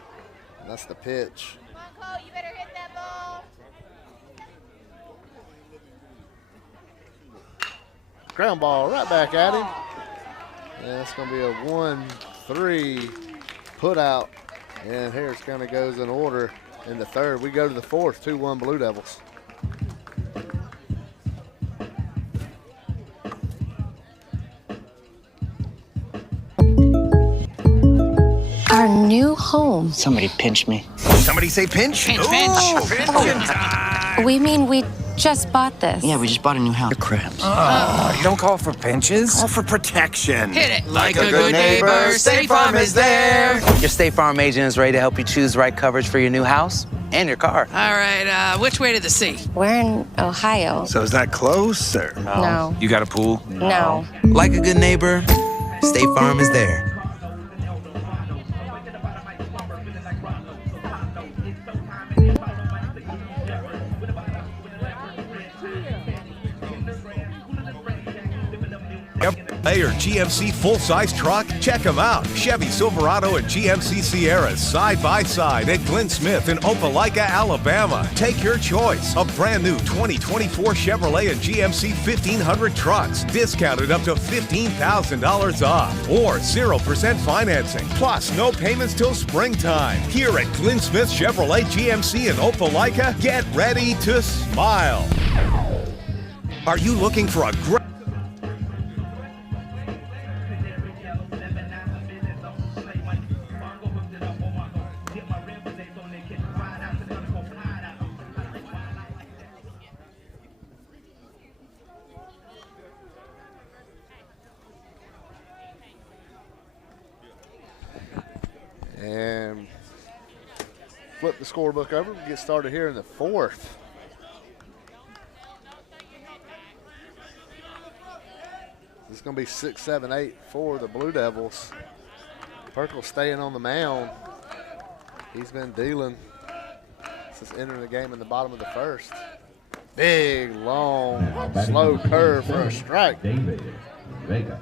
And that's the pitch. Come on, Cole, you better hit that ball. Ground ball right back at him. And that's going to be a 1-3 put out. And Harris County goes in order in the third. We go to the fourth, 2-1 Blue Devils. Our new home. Somebody pinch me. Somebody say pinch? Pinch, Ooh, pinch. pinch time. We mean we just bought this. Yeah, we just bought a new house. The crabs. Don't call for pinches. Call for protection. Hit it. Like a good neighbor, State Farm is there. Your State Farm agent is ready to help you choose the right coverage for your new house and your car. All right, which way to the sea? We're in Ohio. So is that close, or? No. You got a pool? No. Like a good neighbor, State Farm is there. Chevrolet or GMC full-size truck? Check them out. Chevy Silverado and GMC Sierra side by side at Glenn Smith in Opelika, Alabama. Take your choice. A brand new 2024 Chevrolet and GMC 1500 trucks, discounted up to $15,000 off, or 0% financing. Plus, no payments till springtime. Here at Glenn Smith Chevrolet GMC in Opelika, get ready to smile. Are you looking for a great And flip the scorebook over. We get started here in the fourth. This is going to be 6, 7, 8 for the Blue Devils. Perkle staying on the mound. He's been dealing since entering the game in the bottom of the first. Big, long, slow curve for a strike. David Vega.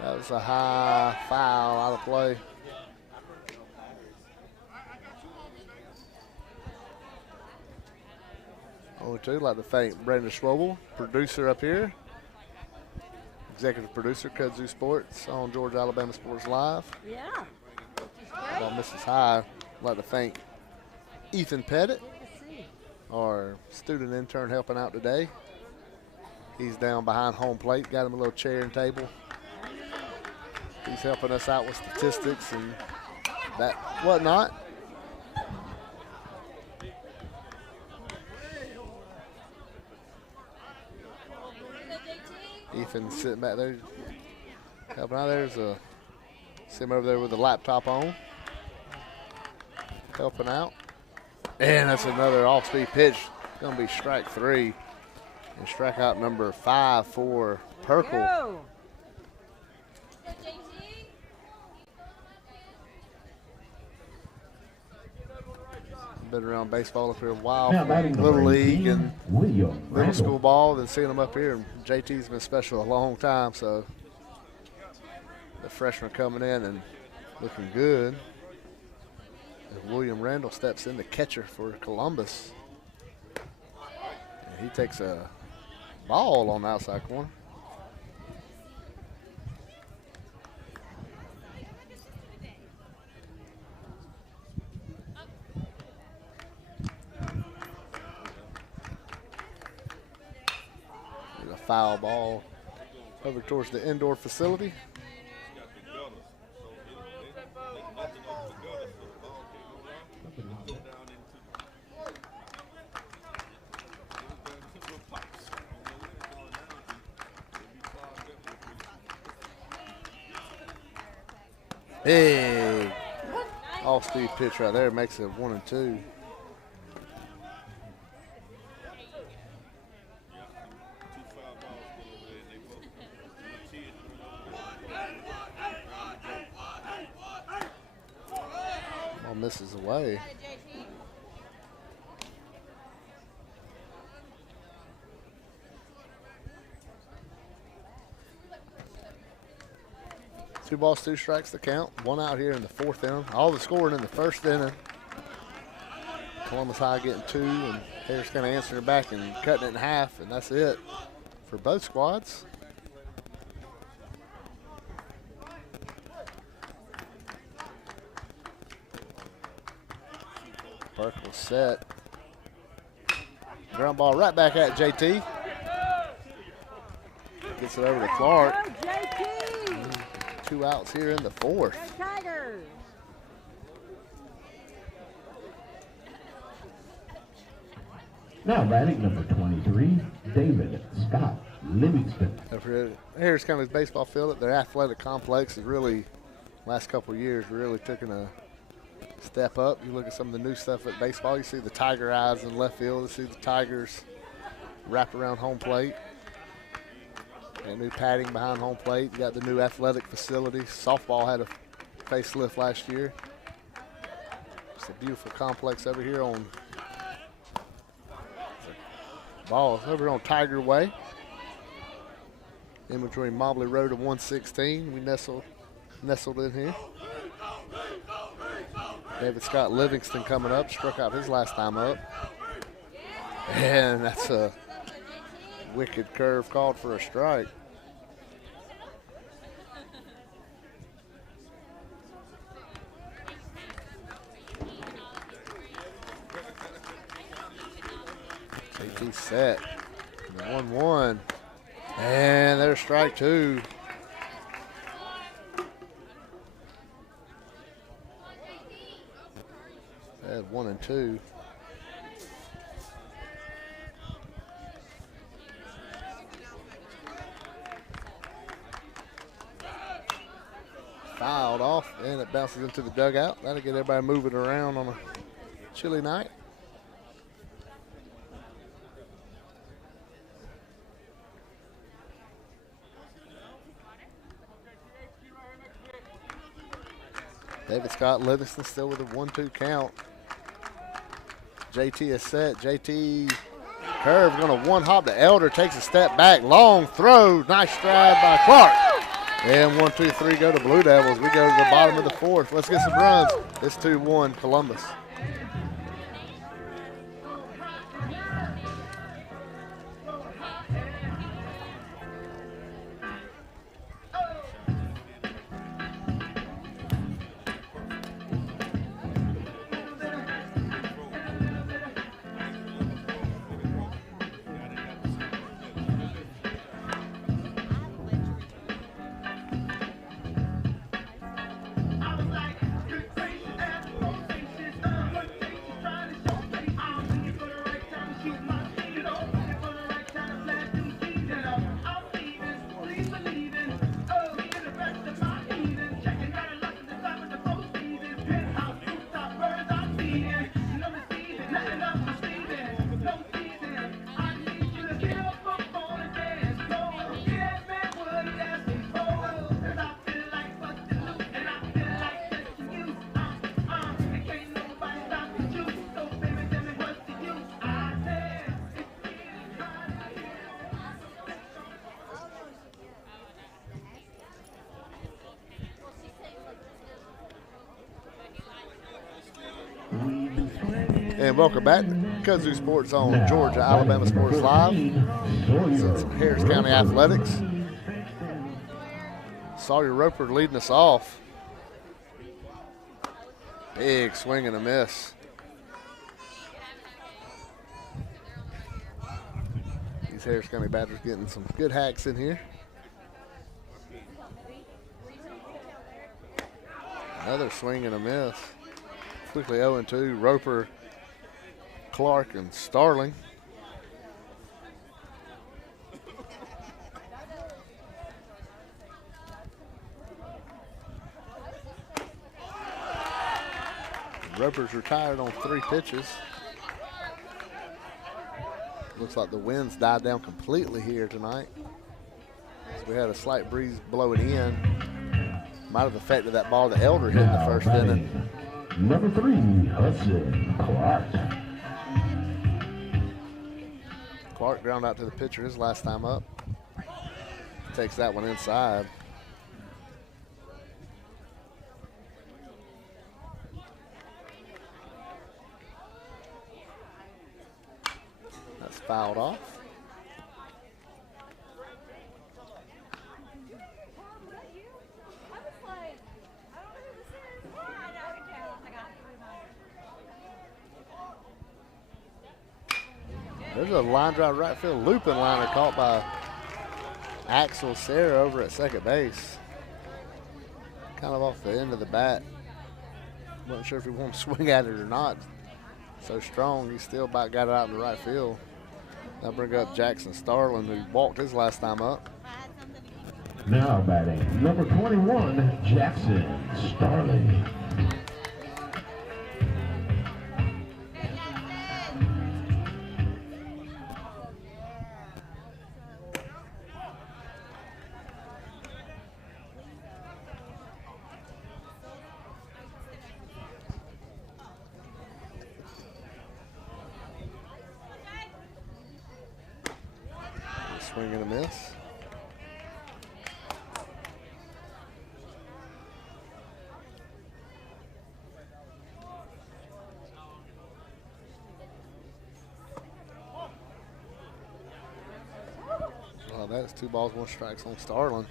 That was a high foul out of play. I'd like to thank Brandon Schwobel, producer up here, executive producer, Kudzu Sports on Georgia Alabama Sports Live. Yeah. About Mrs. High, I'd like to thank Ethan Pettit, our student intern helping out today. He's down behind home plate, got him a little chair and table. He's helping us out with statistics and that whatnot. Ethan sitting back there helping out. There's him over there with the laptop on, helping out. And that's another off-speed pitch. It's going to be strike 3. And strikeout number 5 for Perkle. Been around baseball up here a while, Now batting Little number League 18, and William middle Randall. school ball, then seeing them up here. And JT's been special a long time, so the freshman coming in and looking good. And William Randall steps in the catcher for Columbus. And he takes a ball on the outside corner. A foul ball over towards the indoor facility. Big off-speed pitch right there makes it 1-2. Ball misses away. Two balls, two strikes to count. One out here in the fourth inning. All the scoring in the first inning. Columbus High getting two, and Harris kind of answering back and cutting it in half, and that's it for both squads. Burke was set. Ground ball right back at JT. Gets it over to Clark. Two outs here in the fourth. Now batting number 23, David Scott Livingston. Harris County's baseball field, their athletic complex has really, last couple of years, really taken a step up. You look at some of the new stuff at baseball, you see the Tiger eyes in left field, you see the Tigers wrap around home plate. And new padding behind home plate. You got the new athletic facility. Softball had a facelift last year. It's a beautiful complex over here on ball over on Tiger Way. In between Mobley Road and 116. We nestled in here. David Scott Livingston coming up. Struck out his last time up. And that's a wicked curve called for a strike. JT set. 1-1. And there's strike two. They had 1 and 2. Fouled off, and it bounces into the dugout. That'll get everybody moving around on a chilly night. David Scott Livingston still with a 1-2 count. JT is set. JT curve going to one hop. The Elder takes a step back. Long throw. Nice stride by Clark. And 1, 2, 3 go to Blue Devils. We go to the bottom of the fourth. Let's get some runs. It's 2-1 Columbus. And welcome back to Kudzu Sports on Georgia Alabama Sports Live. It's Harris County Athletics. Sawyer Roper leading us off. Big swing and a miss. These Harris County batters getting some good hacks in here. Another swing and a miss. Quickly 0-2. Roper, Clark, and Starling. Roper's retired on 3 pitches. Looks like the wind's died down completely here tonight. So we had a slight breeze blowing in. Might have affected that ball the Elder hit in the first inning. Number 3, Hudson Clark. Clark ground out to the pitcher his last time up. Takes that one inside. That's fouled off. There's a line drive right field looping liner caught by Axel Sarah over at second base. Kind of off the end of the bat. Wasn't sure if he wanted to swing at it or not. So strong, he still about got it out in the right field. Now bring up Jackson Starling, who walked his last time up. Now batting, number 21, Jackson Starling. Swing and a miss. Well, that's 2 balls, 1 strike on Starling.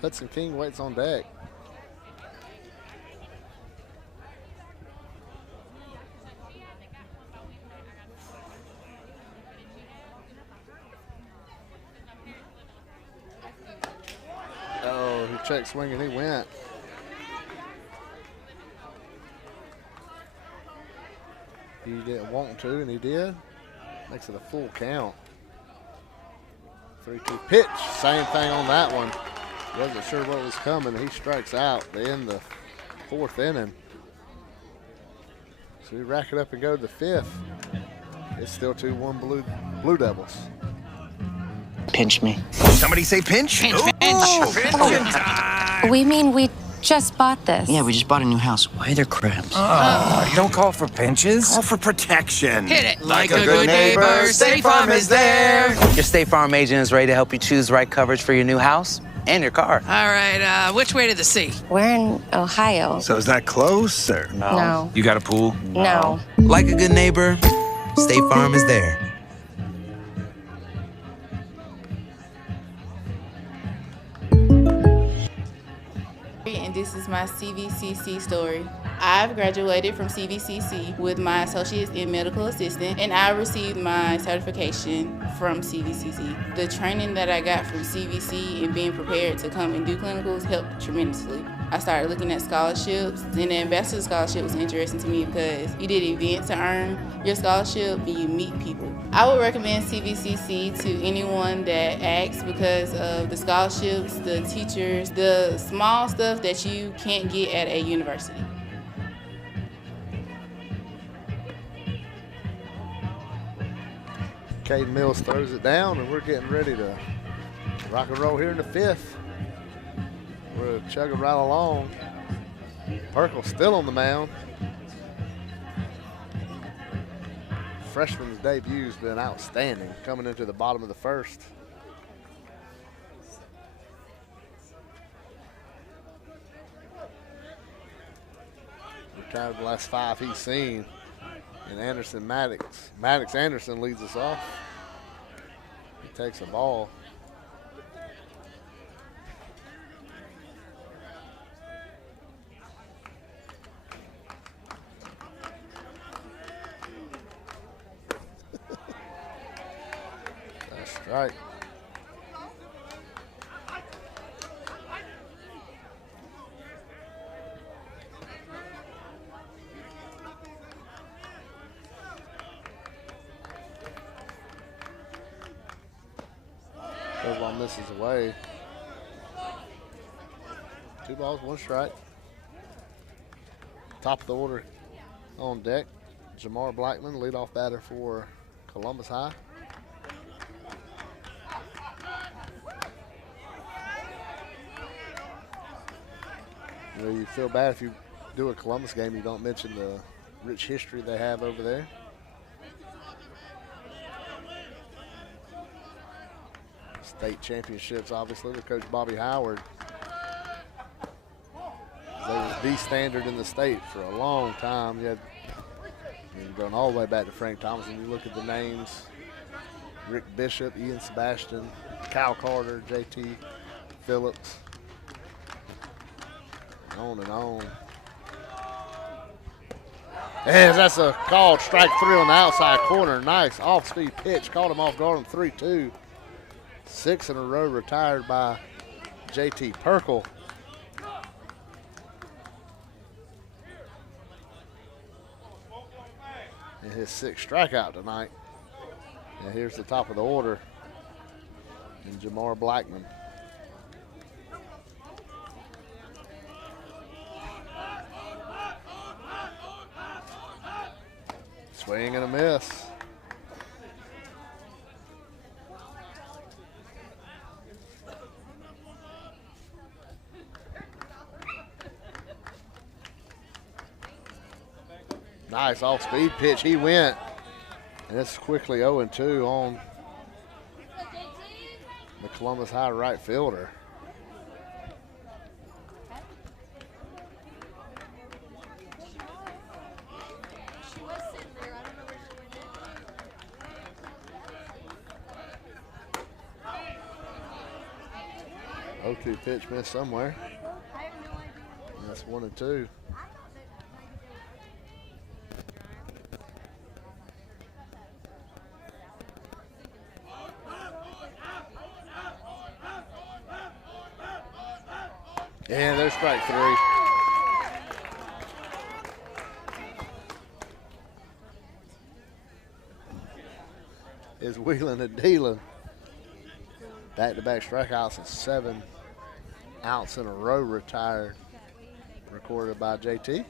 Hudson King waits on deck. Oh, he checked swing and he went. He didn't want to, and he did. Makes it a full count. 3-2 pitch. Same thing on that one. Wasn't sure what was coming. He strikes out to end the 4th inning. So we rack it up and go to the 5th. It's still 2-1 Blue Devils. Pinch me. Somebody say pinch? We mean we just bought this. Yeah, we just bought a new house. Why are there crabs? You don't call for pinches? Call for protection. Hit it. Like a good neighbor, State Farm is there. Your State Farm agent is ready to help you choose the right coverage for your new house and your car. All right, which way to the sea? We're in Ohio. So is that close or No. You got a pool? No. Like a good neighbor, State Farm is there. And this is my CVCC story. I've graduated from CVCC with my associates in medical assistant, and I received my certification from CVCC. The training that I got from CVC and being prepared to come and do clinicals helped tremendously. I started looking at scholarships, and the ambassador scholarship was interesting to me because you did events to earn your scholarship and you meet people. I would recommend CVCC to anyone that asks because of the scholarships, the teachers, the small stuff that you can't get at a university. Caden Mills throws it down, and we're getting ready to rock and roll here in the 5th. We're chugging right along. Perkle's still on the mound. freshman's debut has been outstanding coming into the bottom of the first. Retired the last 5 he's seen. And Anderson Maddox Anderson leads us off. He takes a ball. That's strike. Curveball misses away. 2 balls, 1 strike. Top of the order on deck. Jamar Blackman, leadoff batter for Columbus High. You know, you feel bad if you do a Columbus game, you don't mention the rich history they have over there. State championships, obviously, with Coach Bobby Howard. They were the standard in the state for a long time. You're going all the way back to Frank Thomas, and you look at the names: Rick Bishop, Ian Sebastian, Kyle Carter, JT Phillips, on and on. And that's a called strike 3 on the outside corner. Nice off-speed pitch, caught him off guard on 3-2. 6 in a row retired by JT Perkle. And his 6th strikeout tonight. And here's the top of the order. And Jamar Blackman. Swing and a miss. Nice off-speed pitch. He went. And it's quickly 0-2 on the Columbus High right fielder. Oh-2 pitch missed somewhere. And that's 1-2. And there's strike 3. Is wheeling and dealing. Back-to-back strikeouts and 7 outs in a row retired, recorded by JT.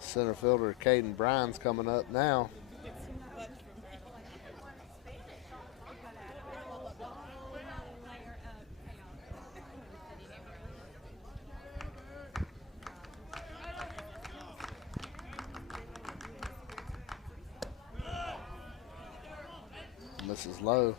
Center fielder Caden Bryan's coming up now. This is low.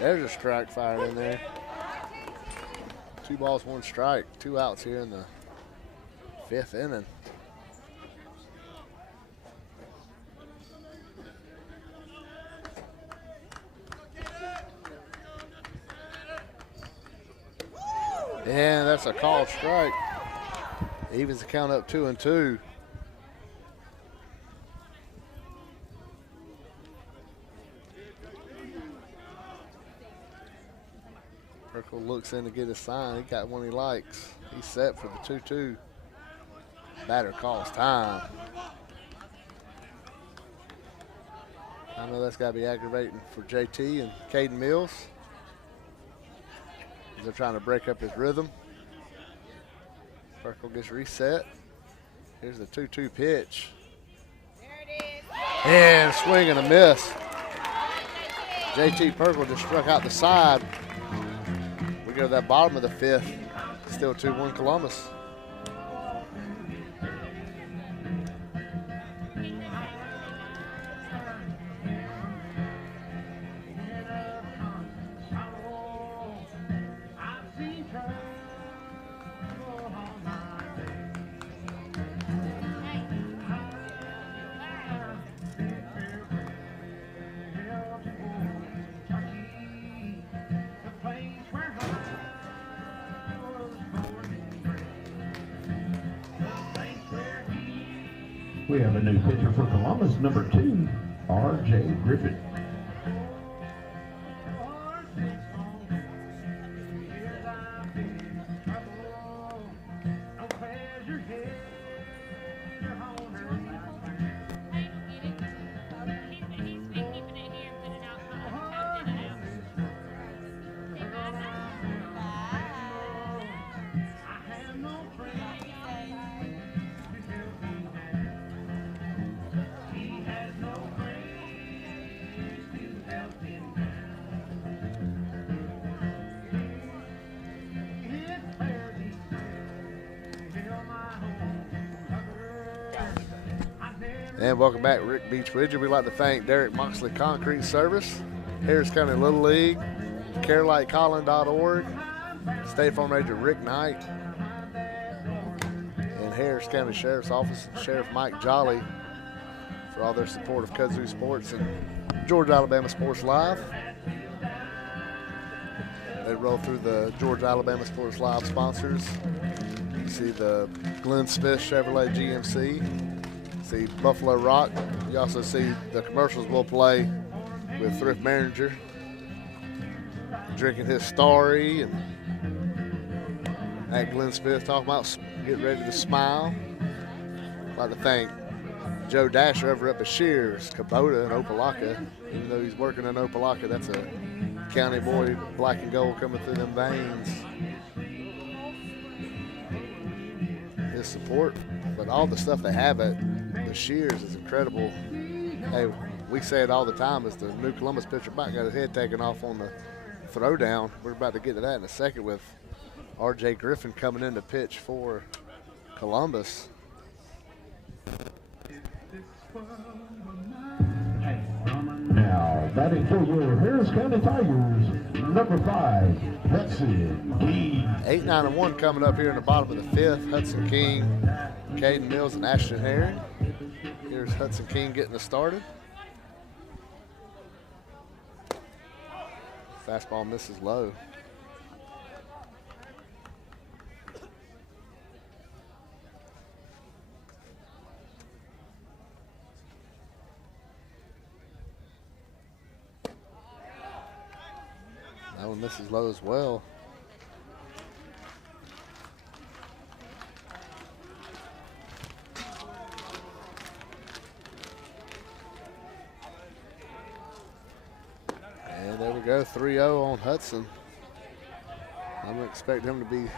There's a strike fired in there. 2 balls, 1 strike. 2 outs here in the 5th inning. And that's a called strike. Evens the count up 2-2. Perkle looks in to get his sign. He got one he likes. He's set for the 2-2. Batter calls time. I know that's got to be aggravating for JT and Caden Mills. They're trying to break up his rhythm. Perkle gets reset. Here's the 2-2 pitch. And swing and a miss. JT Perkle just struck out the side. We go to that bottom of the fifth. Still 2-1 Columbus. We have a new pitcher for Columbus, number 2, R.J. Griffin. And welcome back, Rick Beach Widget. We'd like to thank Derek Moxley Concrete Service, Harris County Little League, CareLightColin.org, State Farm Agent Rick Knight, and Harris County Sheriff's Office, Sheriff Mike Jolly, for all their support of Kudzu Sports and Georgia-Alabama Sports Live. They roll through the Georgia-Alabama Sports Live sponsors. You see the Glenn Smith Chevrolet GMC. See Buffalo Rock. You also see the commercials we'll play with Thrift Manager drinking his Starry and at Glenn Smith talking about getting ready to smile. I'd like to thank Joe Dasher over up at Shears, Kubota in Opelika. Even though he's working in Opelika, that's a county boy, black and gold coming through them veins. His support, but all the stuff they have at the Shears is incredible. Hey, we say it all the time as the new Columbus pitcher back got his head taken off on the throwdown. We're about to get to that in a second with R.J. Griffin coming in to pitch for Columbus. Now, batting for your Harris County Tigers, number 5, Hudson King. 8, 9, and 1 coming up here in the bottom of the fifth. Hudson King, Caden Mills, and Ashton Herring. Here's Hudson King getting us started. Fastball misses low. That one misses low as well. And there we go, 3-0 on Hudson. I'm going to expect him to be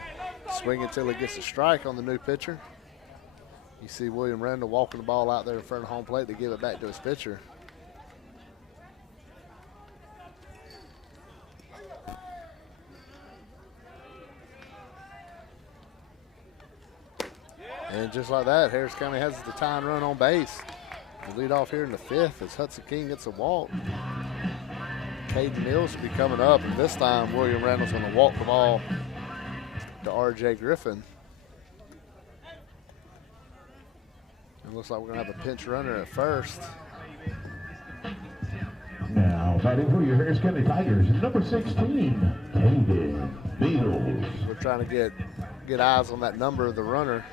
swinging until he gets a strike on the new pitcher. You see William Randall walking the ball out there in front of home plate to give it back to his pitcher. And just like that, Harris County has the tying run on base. The lead off here in the fifth as Hudson King gets a walk. Caden Mills will be coming up, and this time William Randall's going to walk the ball to R.J. Griffin. It looks like we're going to have a pinch runner at first. Now, batting for your Harris County Tigers, number 16, Caden Mills. We're trying to get eyes on that number of the runner.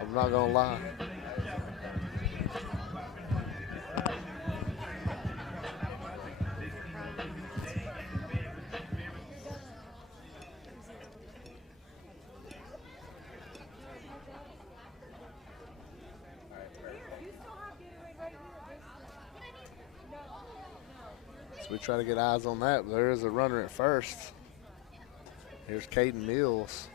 I'm not going to lie. So we try to get eyes on that. But there is a runner at first. Here's Caden Mills.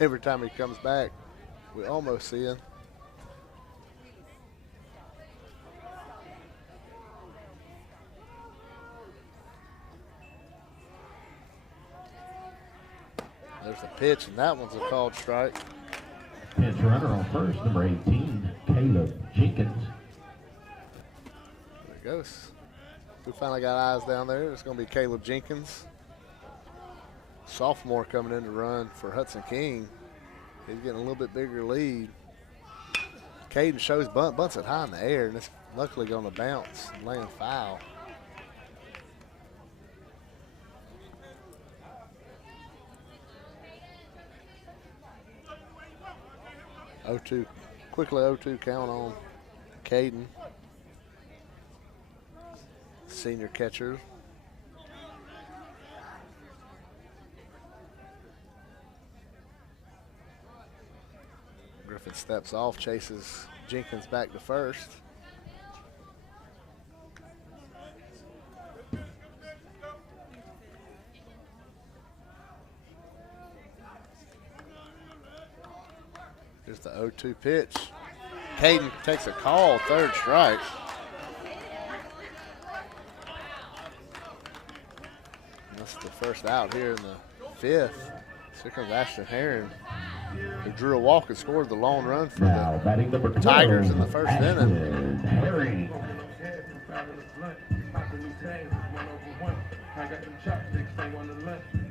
Every time he comes back, we almost see him. There's a pitch, and that one's a called strike. Pitch runner on first, number 18, Caleb Jenkins. There it goes. We finally got eyes down there. It's going to be Caleb Jenkins. Sophomore coming in to run for Hudson King. He's getting a little bit bigger lead. Caden shows bunts it high in the air, and it's luckily going to bounce and land foul. Quickly 0-2 count on Caden, senior catcher. Griffin steps off, chases Jenkins back to first. Here's the 0-2 pitch. Caden takes a call, third strike. And that's the first out here in the fifth. So here comes Ashton Herring, who drew a walk and scored the long run for the Tigers in the first inning. Herring.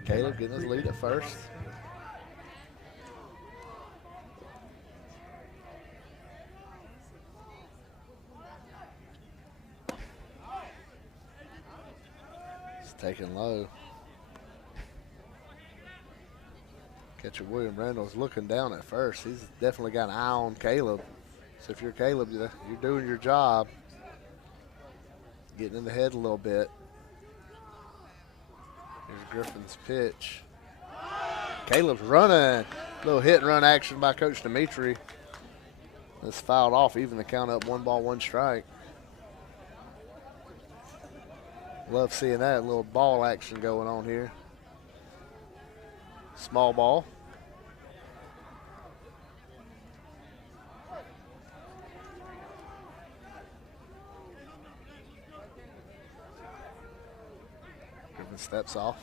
Caleb getting his lead at first. Taken low. Catcher William Randall's looking down at first. He's definitely got an eye on Caleb. So if you're Caleb, you're doing your job. Getting in the head a little bit. Here's Griffin's pitch. Caleb's running. Little hit and run action by Coach Dimitri. It's fouled off, even the count up 1 ball, 1 strike. Love seeing that little ball action going on here. Small ball. Griffin steps off.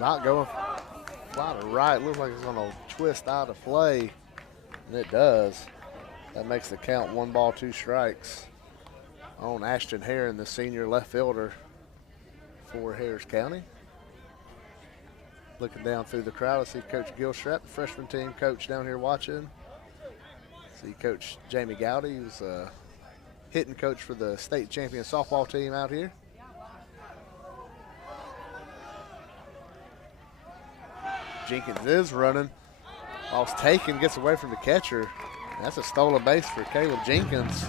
Not going fly to right. Looks like it's going to twist out of play, and it does. That makes the count 1 ball, 2 strikes on Ashton Herring, the senior left fielder for Harris County. Looking down through the crowd, I see Coach Gilstrap, the freshman team coach down here watching. See Coach Jamie Gowdy, who's a hitting coach for the state champion softball team out here. Jenkins is running. Ball's taken, gets away from the catcher. That's a stolen base for Caleb Jenkins.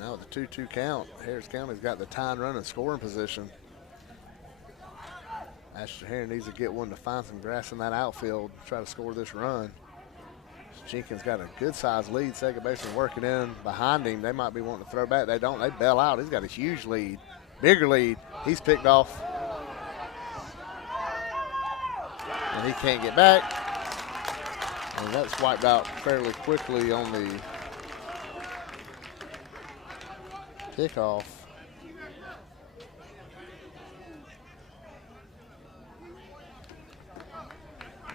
Now with the 2-2 count, Harris County's got the tying run in scoring position. Ashton Herring needs to get one to find some grass in that outfield, try to score this run. Jenkins got a good-sized lead. Second baseman working in behind him. They might be wanting to throw back. They don't. They bail out. He's got a huge lead, bigger lead. He's picked off. And he can't get back. And that's wiped out fairly quickly on the pickoff.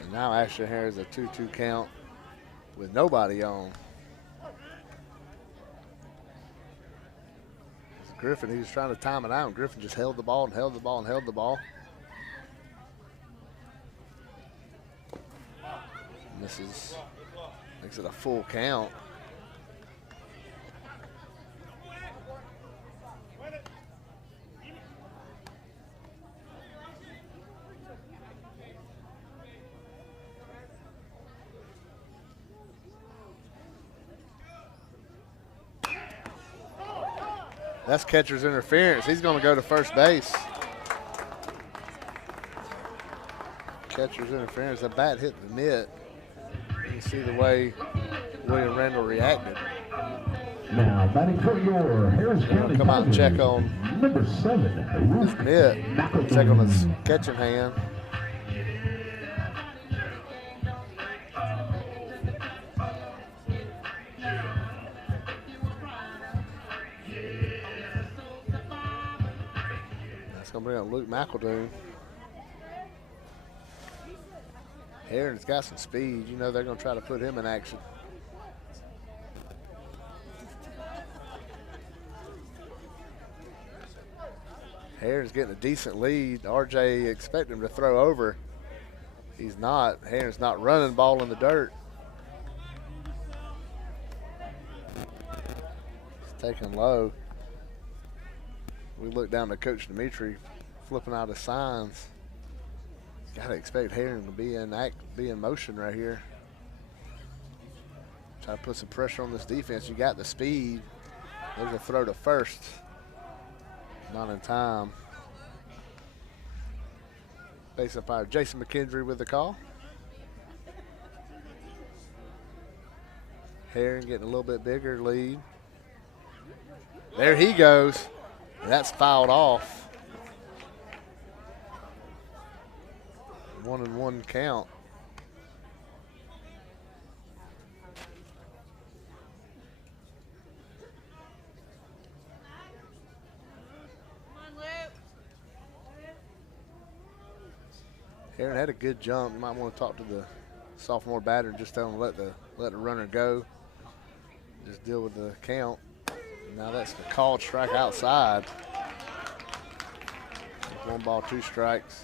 And now Ashton Herring's a 2-2 count with nobody on. Griffin, he was trying to time it out, and Griffin just held the ball and held the ball and held the ball. And this is Makes it a full count. That's catcher's interference. He's going to go to first base. Catcher's interference. The bat hit the net. You can see the way William Randall reacted. Now, batting for your Harris County. Come out and check on number 7, his mitt. Check on his catching hand. That's going to bring up Luke McEldoon. Aaron's got some speed. You know they're going to try to put him in action. Aaron's getting a decent lead. RJ expect him to throw over. He's not. Aaron's not running, ball in the dirt. He's taking low. We look down to Coach Dimitri flipping out his signs. Got to expect Herring to be in motion right here. Try to put some pressure on this defense. You got the speed. There's a throw to first. Not in time. Base umpire Jason McKendry with the call. Herring getting a little bit bigger lead. There he goes. That's fouled off. 1-1 count. Aaron had a good jump. You might want to talk to the sophomore batter and just tell him let the runner go. Just deal with the count. Now that's the called strike outside. 1 ball, 2 strikes.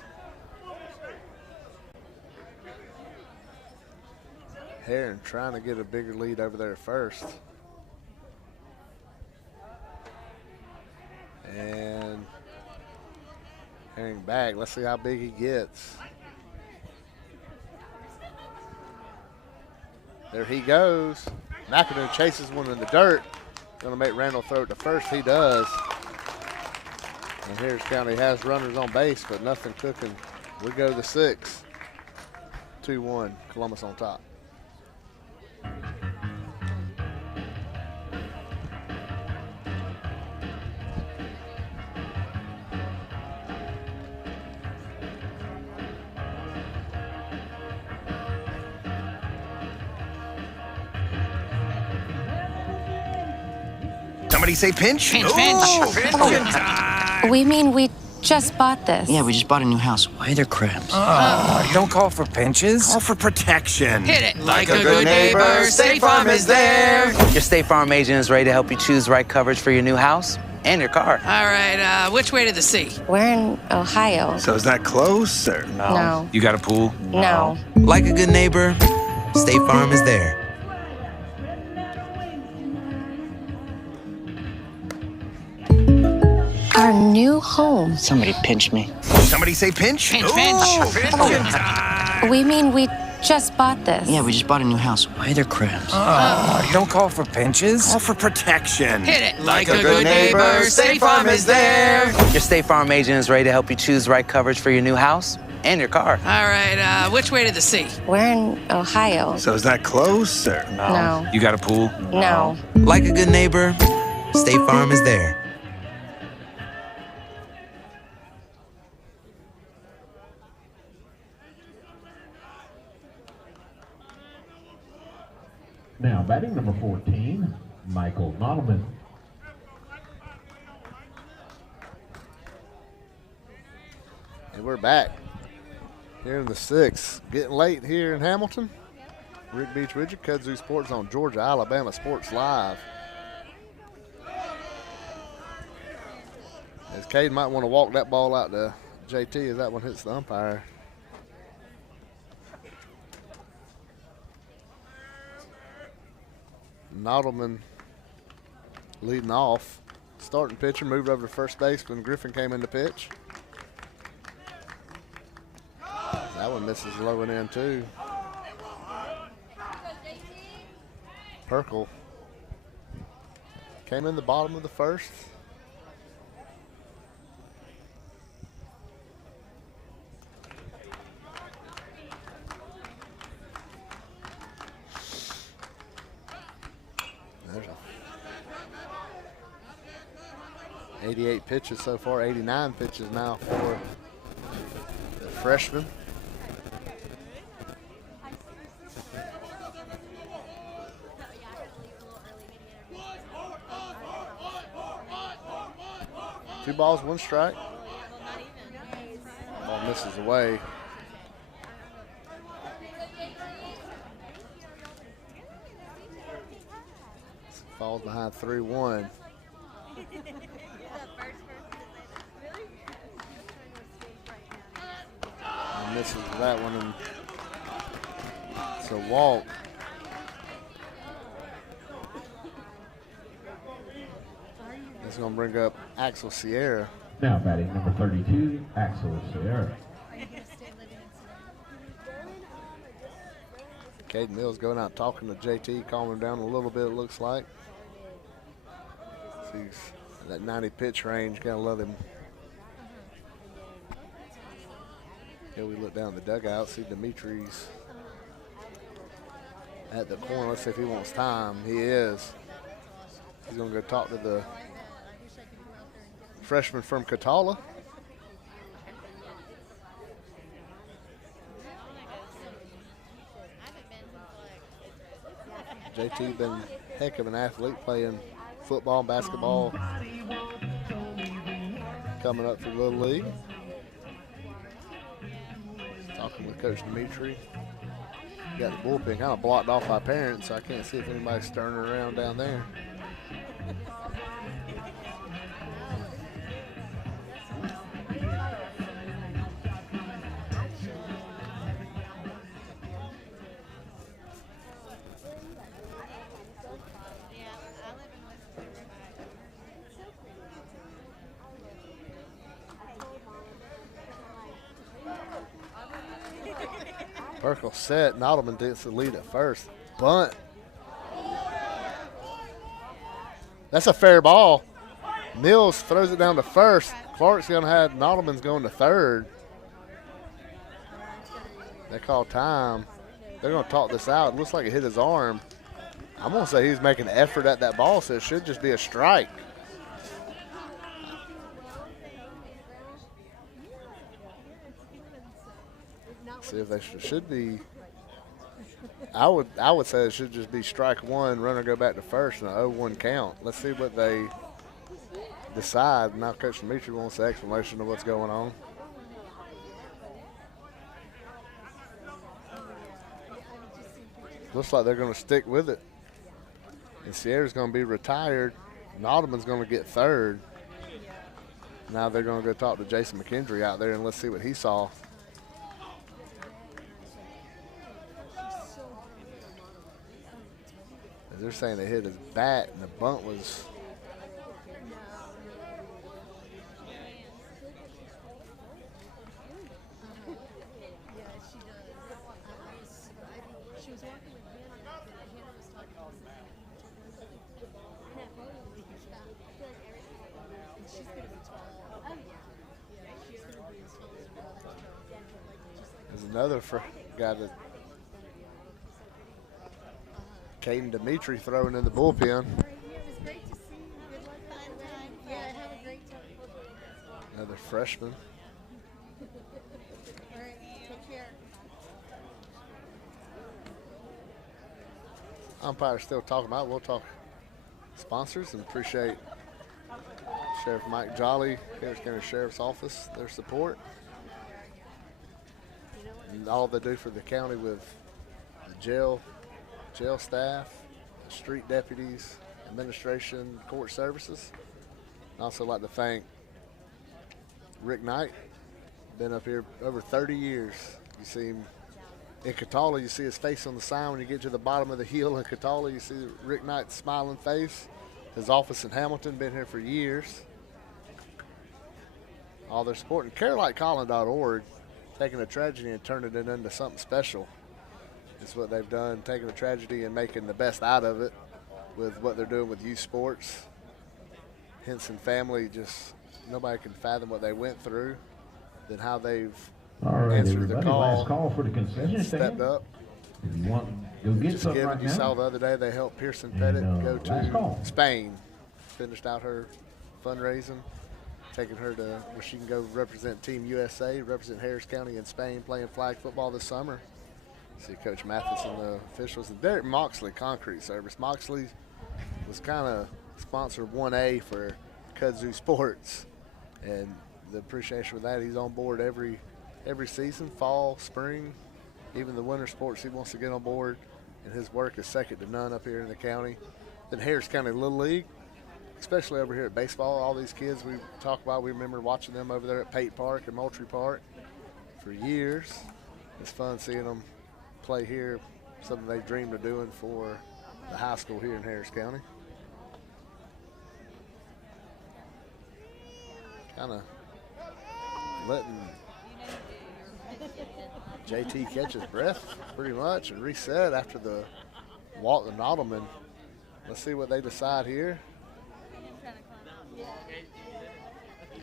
Herring trying to get a bigger lead over there at first. And Herring back. Let's see how big he gets. There he goes. McAdoo chases one in the dirt. Going to make Randall throw it to first. He does. And Harris County has runners on base, but nothing cooking. We go to the 6th. 2-1, Columbus on top. Somebody say pinch? Pinch, pinch. We mean we just bought this. Yeah, we just bought a new house. Why are there crabs? You don't call for pinches? Call for protection. Hit it like a good neighbor. State Farm is there. Your State Farm agent is ready to help you choose the right coverage for your new house and your car. All right, which way to the sea? We're in Ohio. So is that close or no? No. You got a pool? No. Like a good neighbor, State Farm is there. Our new home. Somebody pinch me. Somebody say pinch? Pinch, pinch. We mean we just bought this. Yeah, we just bought a new house. Why are there crabs? You don't call for pinches? Call for protection. Hit it like a good neighbor. State Farm is there. Your State Farm agent is ready to help you choose the right coverage for your new house and your car. All right, which way to the sea? We're in Ohio. So is that close or No. You got a pool? No. Like a good neighbor, State Farm is there. Now, batting number 14, Michael Nottleman. And we're back here in the 6th. Getting late here in Hamilton. Rick Beach, Richard, Kudzu Sports on Georgia, Alabama Sports Live. As Cade might want to walk that ball out to JT as that one hits the umpire. Nodelman leading off. Starting pitcher moved over to first base when Griffin came in to pitch. That one misses low and in too. Perkle came in the bottom of the first. There's 88 pitches so far, 89 pitches now for the freshman. Two balls, one strike. Ball misses away. Falls behind 3-1. And misses that one, and it's a walk. It's going to bring up Axel Sierra. Now batting number 32, Axel Sierra. Caden Mills going out talking to JT, calming him down a little bit, it looks like. He's that 90 pitch range, gotta let him. Here we look down the dugout, see Dimitri's at the corner. Let's see if he wants time. He is. He's gonna go talk to the freshman from Catala. JT been a heck of an athlete, playing football, basketball, coming up for Little League. Talking with Coach Dimitri. Got the bullpen kind of blocked off by parents, so I can't see if anybody's stirring around down there. Perkle set. Nodelman gets the lead at first. Bunt. That's a fair ball. Mills throws it down to first. Clark's going to have Nodelman's going to third. They call time. They're going to talk this out. It looks like it hit his arm. I'm going to say he's making an effort at that ball, so it should just be a strike. See if they should be. I would say it should just be strike one, runner go back to first, and an 0-1 count. Let's see what they decide. Now Coach Dimitri wants the explanation of what's going on. Looks like they're going to stick with it. And Sierra's going to be retired. Nodelman's going to get third. Now they're going to go talk to Jason McKendry out there, and let's see what he saw. They're saying they hit his bat and the bunt was. There's another guy that. Caden Dimitri throwing in the bullpen. Another freshman. Umpire's still talking about. We'll talk sponsors and appreciate Sheriff Mike Jolly, Harris County Sheriff's Office, their support. And all they do for the county with the jail staff, street deputies, administration, court services. I'd also like to thank Rick Knight, been up here over 30 years. You see him In Catala, you see his face on the sign. When you get to the bottom of the hill in Catala, you see Rick Knight's smiling face. His office in Hamilton, been here for years. All their support. And CareLikeColin.org, taking a tragedy and turning it into something special. It's what they've done, taking a tragedy and making the best out of it with what they're doing with youth sports. Henson family, just nobody can fathom what they went through, then how they've answered the call, last call for the concession stepped stand. up. If you want, go get Just something given, right you now. saw the other day they helped Pearson Pettit go last call. to Spain, finished out her fundraising, taking her to where she can go represent Team USA, represent Harris County in Spain, playing flag football this summer. See Coach Mathis and the officials. And Derek Moxley, Concrete Service. Moxley was kind of sponsored 1A for Kudzu Sports, and the appreciation for that, he's on board every season, fall, spring, even the winter sports he wants to get on board, and his work is second to none up here in the county. Then Harris County Little League, especially over here at baseball, all these kids we talk about, we remember watching them over there at Pate Park and Moultrie Park for years. It's fun seeing them play here, something they dreamed of doing for the high school here in Harris County. Kind of letting JT catch his breath pretty much and reset after the Walton Nodelman. Let's see what they decide here.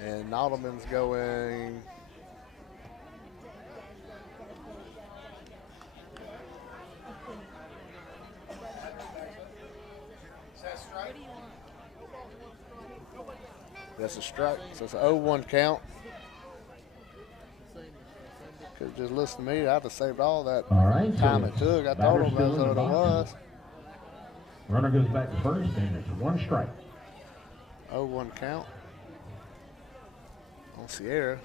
And Nodelman's going that's a strike, so it's an 0-1 count. Could have just listened to me. I'd have saved all that time it took. I told him that's what it was. Runner goes back to first, and it's one strike. 0-1 count on Sierra.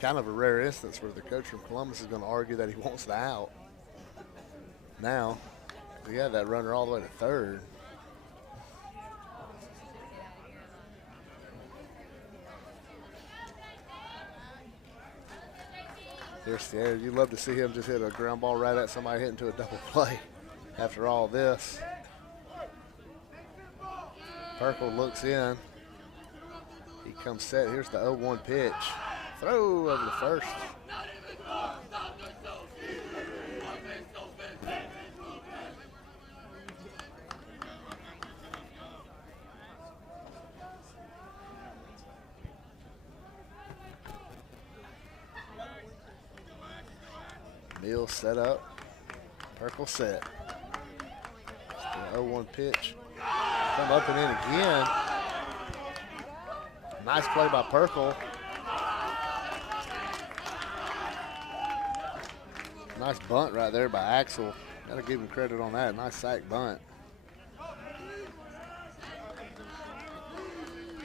Kind of a rare instance where the coach from Columbus is going to argue that he wants the out. Now, we had that runner all the way to third. There's Sierra. You'd love to see him just hit a ground ball right at somebody hitting to a double play after all this. Perkle looks in. He comes set. Here's the 0-1 pitch. Throw over the first. Mills set up. Perkle set. The 0-1 pitch. Come up and in again. Nice play by Perkle. Nice bunt right there by Axel. Got to give him credit on that. Nice sack bunt.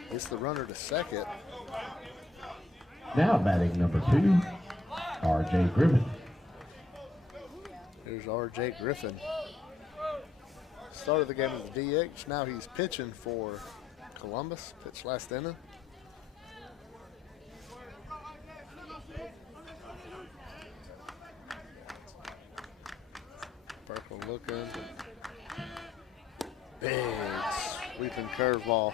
It's the runner to second. Now batting number 2, R.J. Griffin. Here's R.J. Griffin. Started the game as a DH. Now he's pitching for Columbus. Pitched last inning. Perkle looking. Big sweeping curveball.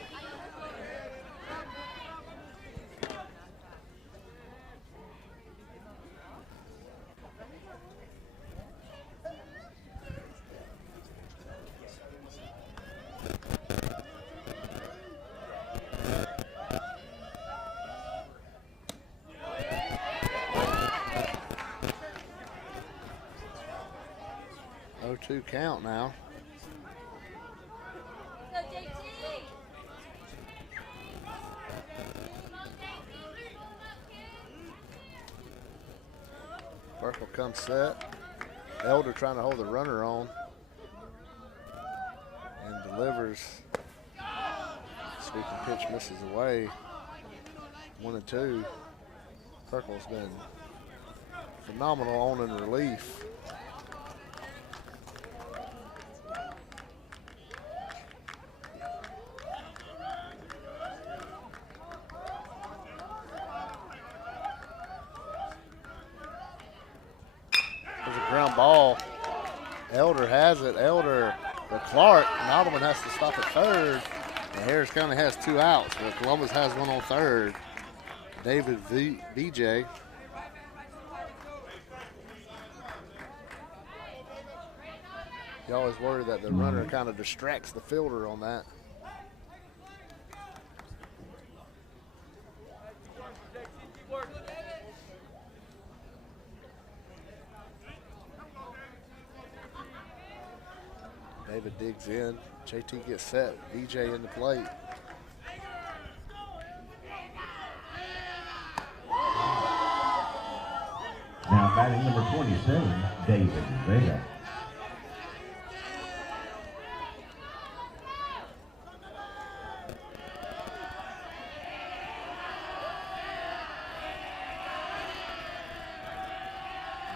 Two count now. Perkle comes set. Elder trying to hold the runner on and delivers. Sweeping pitch misses away. 1-2. Perkle's been phenomenal on in relief. ground ball. Elder has it. Elder, but Clark, Nodelman has to stop at third. And Harris County has 2 outs, but Columbus has one on third. David VJ. You always worry that the runner kind of distracts the fielder on that. David digs in. JT gets set. VJ in the plate. Now batting number 27, David Vega.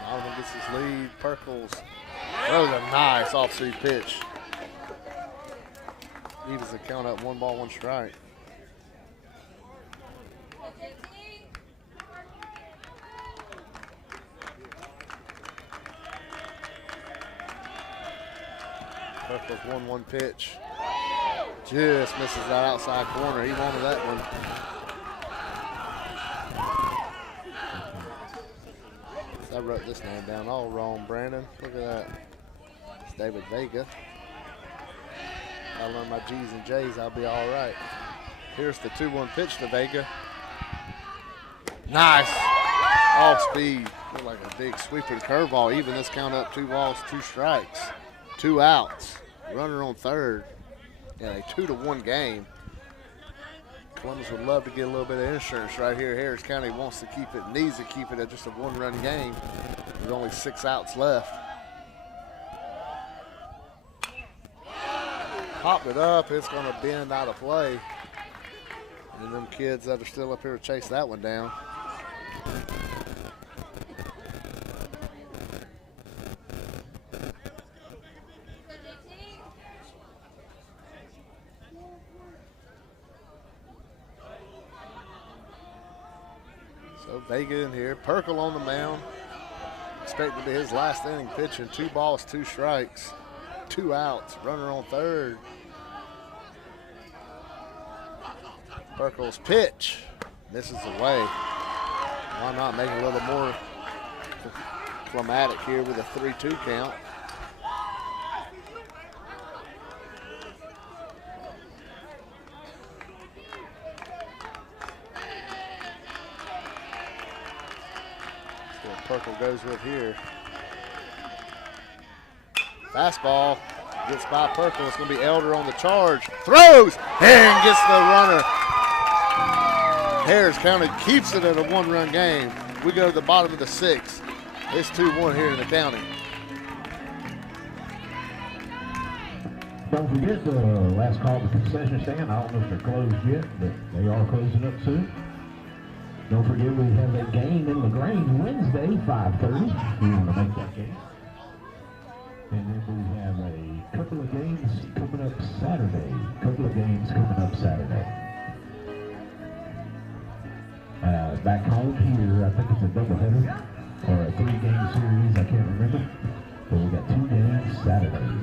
Donovan gets his lead. Perkles throws a nice off-speed pitch. Evens the count up 1 ball, 1 strike. Perkles 1-1 pitch. Just misses that outside corner. He wanted that one. I wrote this name down all wrong, Brandon. Look at that. It's David Vega. I learn my G's and J's, I'll be all right. Here's the 2-1 pitch to Vega. Nice. Off speed. Looked like a big sweeper curveball. Even this count up 2 balls, 2 strikes. 2 outs. Runner on third. In a 2-1 game. Columbus would love to get a little bit of insurance right here. Harris County wants to keep it, needs to keep it at just a 1-run game. There's only 6 outs left. Popped it up, it's gonna bend out of play. And them kids that are still up here to chase that one down. So Vega in here, Perkle on the mound. Expected to be his last inning pitching. 2 balls, 2 strikes, 2 outs. Runner on third. Perkle's pitch misses away. Why not make it a little more climatic here with a 3-2 count? Perkle goes with here. Fastball gets by Perkle. It's going to be Elder on the charge. Throws and gets the runner. Harris County keeps it at a 1-run game. We go to the bottom of the 6th. It's 2-1 here in the county. Don't forget the last call to the concession stand. I don't know if they're closed yet, but they are closing up soon. Don't forget we have a game in LaGrange Wednesday, 5:30. We want to make that game. And then we have a couple of games coming up Saturday. Back home here, I think it's a doubleheader or a 3-game series. I can't remember. But we got 2 games Saturday.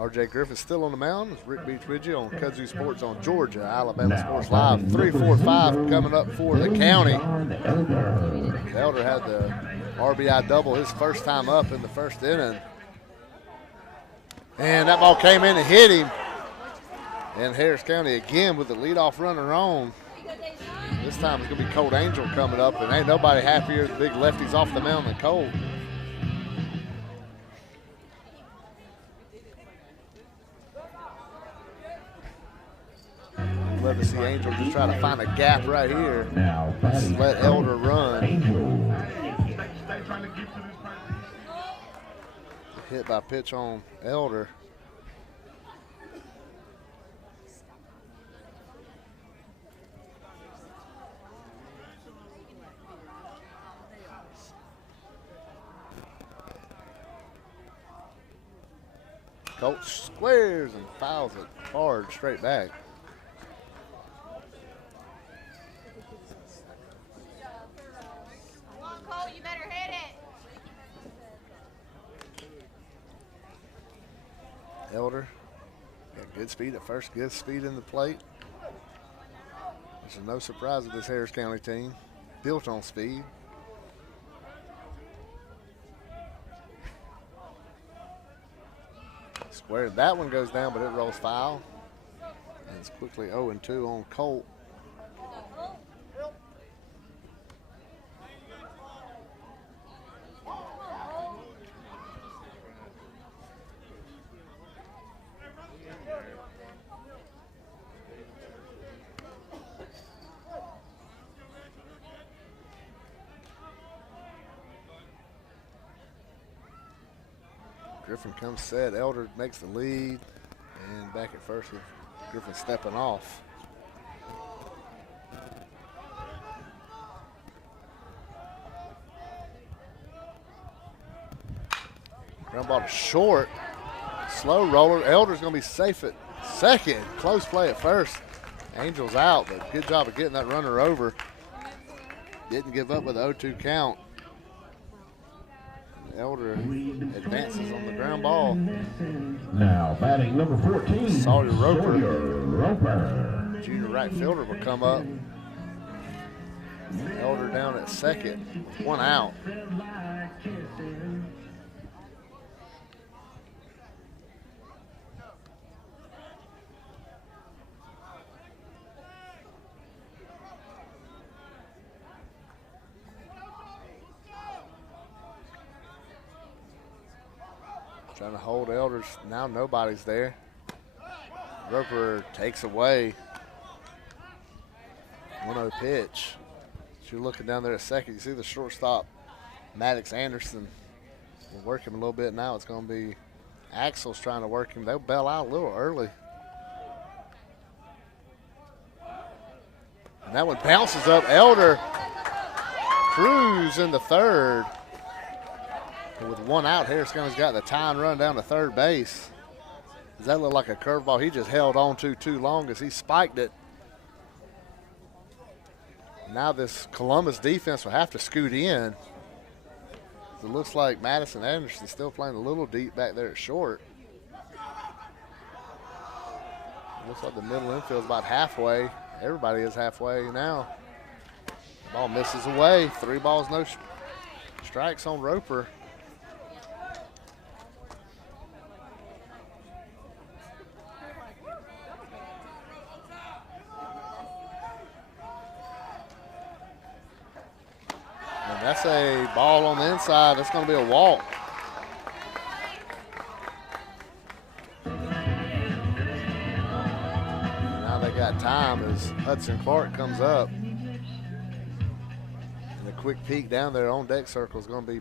R.J. Griffin still on the mound. It's Rick Beach with you on Kudzu Sports on Georgia, Alabama Sports Live. 3-4-5 coming up for the county. Elder had the RBI double his first time up in the first inning. And that ball came in and hit him. And Harris County again with the leadoff runner on. This time it's going to be Colt Angel coming up, and ain't nobody happier than the big lefties off the mound than Colt. Love to see Angel just try to find a gap right here. Just let Elder run. Hit by pitch on Elder. Colt squares and fouls it hard straight back. Come on, Cole, you better hit it. Elder got good speed at first, good speed in the plate. This is no surprise with this Harris County team, built on speed. Square, that one goes down, but it rolls foul. And it's quickly 0-2 on Colt. Griffin comes set. Elder makes the lead. And back at first with Griffin stepping off. Ground ball to short. Slow roller. Elder's going to be safe at second. Close play at first. Angel's out, but good job of getting that runner over. Didn't give up with the 0-2 count. Elder advances on the ground ball. Now batting number 14, Sawyer Roper. Roper. Junior right fielder will come up. Elder down at second with one out. Trying to hold Elders. Now nobody's there. Roper takes away. 1-0 pitch. As you're looking down there a second, you see the shortstop, Maddox Anderson, will work him a little bit now. It's going to be Axel's trying to work him. They'll bail out a little early. And that one bounces up. Elder Cruz in the third. With one out, Harris County's got the tying run down to third base. Does that look like a curveball he just held on to too long as he spiked it? Now this Columbus defense will have to scoot in. It looks like Madison Anderson still playing a little deep back there at short. Looks like the middle infield's about halfway. Everybody is halfway now. Ball misses away. 3 balls, no strikes on Roper. That's a ball on the inside. That's going to be a walk. Now they got time as Hudson Clark comes up. And a quick peek down there on deck circle is going to be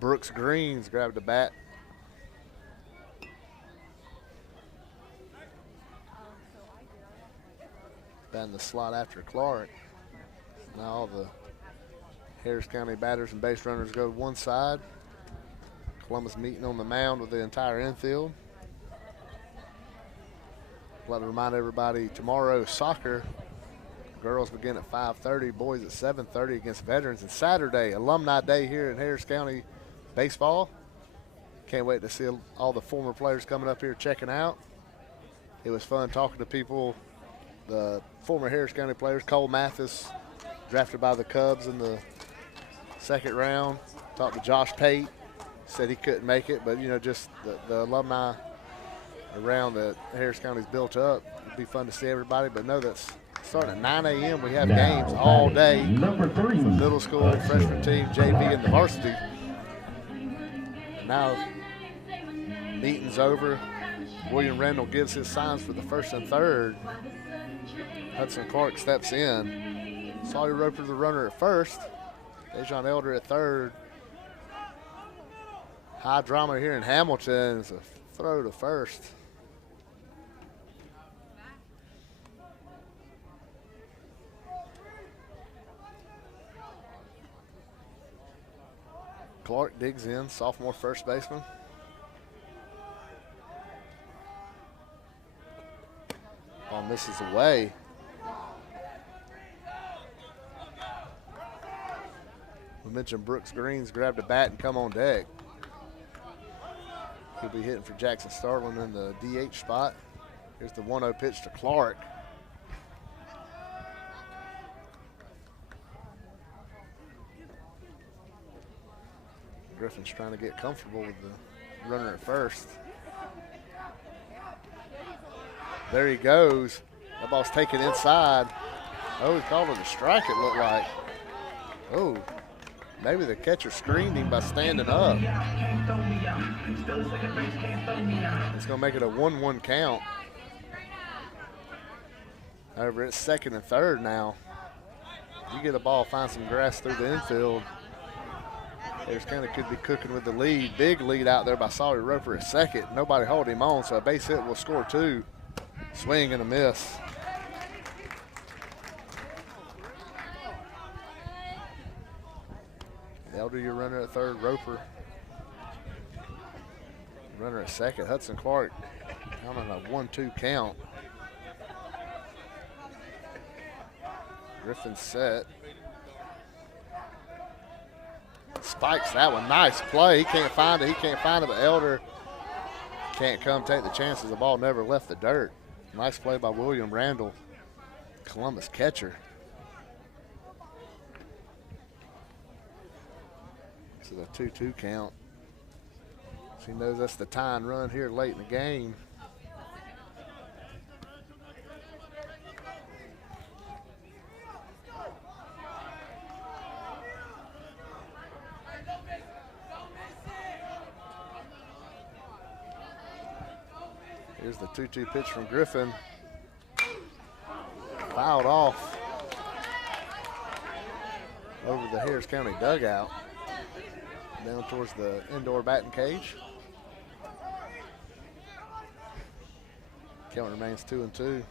Brooks Greens grabbed the bat. Batting the slot after Clark. Now all the Harris County batters and base runners go to one side. Columbus meeting on the mound with the entire infield. I'd like to remind everybody tomorrow soccer. Girls begin at 5:30, boys at 7:30 against veterans. And Saturday, Alumni Day here in Harris County baseball. Can't wait to see all the former players coming up here checking out. It was fun talking to people, the former Harris County players. Cole Mathis, drafted by the Cubs in the second round. Talked to Josh Pate, said he couldn't make it, but, you know, just the alumni around that Harris County's built up. It'd be fun to see everybody, but know that's starting at 9 a.m. We have games all day. Number 3. Middle school, freshman team, JV, and the varsity. Now, meeting's over. William Randall gives his signs for the first and third. Hudson Clark steps in. Sawyer Roper, the runner at first. Dejon Elder at third. High drama here in Hamilton. It's a throw to first. Clark digs in, sophomore first baseman. Ball misses away. We mentioned Brooks Greens grabbed a bat and come on deck. He'll be hitting for Jackson Starling in the DH spot. Here's the 1-0 pitch to Clark. Griffin's trying to get comfortable with the runner at first. There he goes. That ball's taken inside. Oh, he called it a strike, it looked like. Oh, maybe the catcher screened him by standing up. It's going to make it a 1-1 count. However, it's second and third now. You get a ball, find some grass through the infield. Harris County could be cooking with the lead. Big lead out there by Sawyer Roper at second. Nobody hold him on, so a base hit will score 2. Swing and a miss. Elder, your runner at third. Roper, runner at second. Hudson Clark down on a 1-2 count. Griffin set. Spikes that one. Nice play. He can't find it. He can't find it, but Elder can't come take the chances. The ball never left the dirt. Nice play by William Randall, Columbus catcher. This is a 2-2 count. She knows that's the tying run here late in the game. Here's the 2-2 pitch from Griffin. Fouled off over the Harris County dugout. Down towards the indoor batting cage. Count remains 2-2.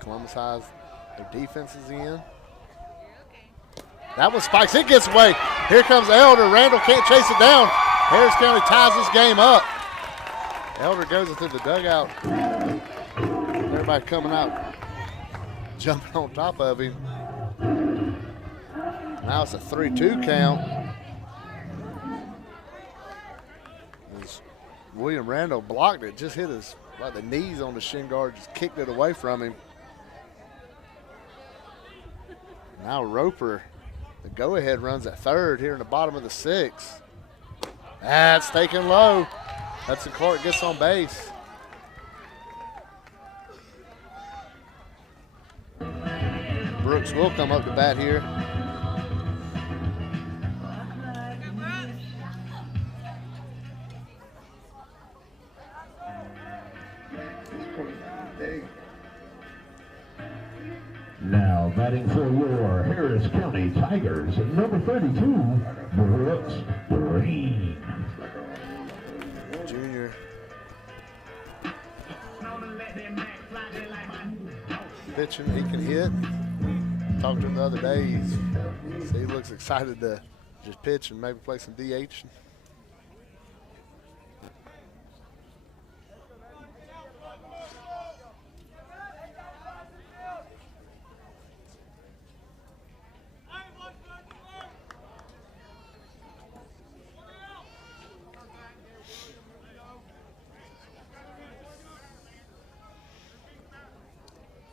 Columbus High's their defense is in. That one spikes. It gets away. Here comes Elder. Randall can't chase it down. Harris County ties this game up. Elder goes into the dugout. Everybody coming out, jumping on top of him. Now it's a 3-2 count. As William Randall blocked it, just hit his like the knees on the shin guard, just kicked it away from him. Now Roper, the go-ahead runs at third here in the bottom of the 6th. That's taken low. Hudson Clark gets on base. Brooks will come up to bat here. Now batting for your Harris County Tigers, number 32, Brooks Green. Junior. Pitching, he can hit. Talked to him the other day. He looks excited to just pitch and maybe play some DH.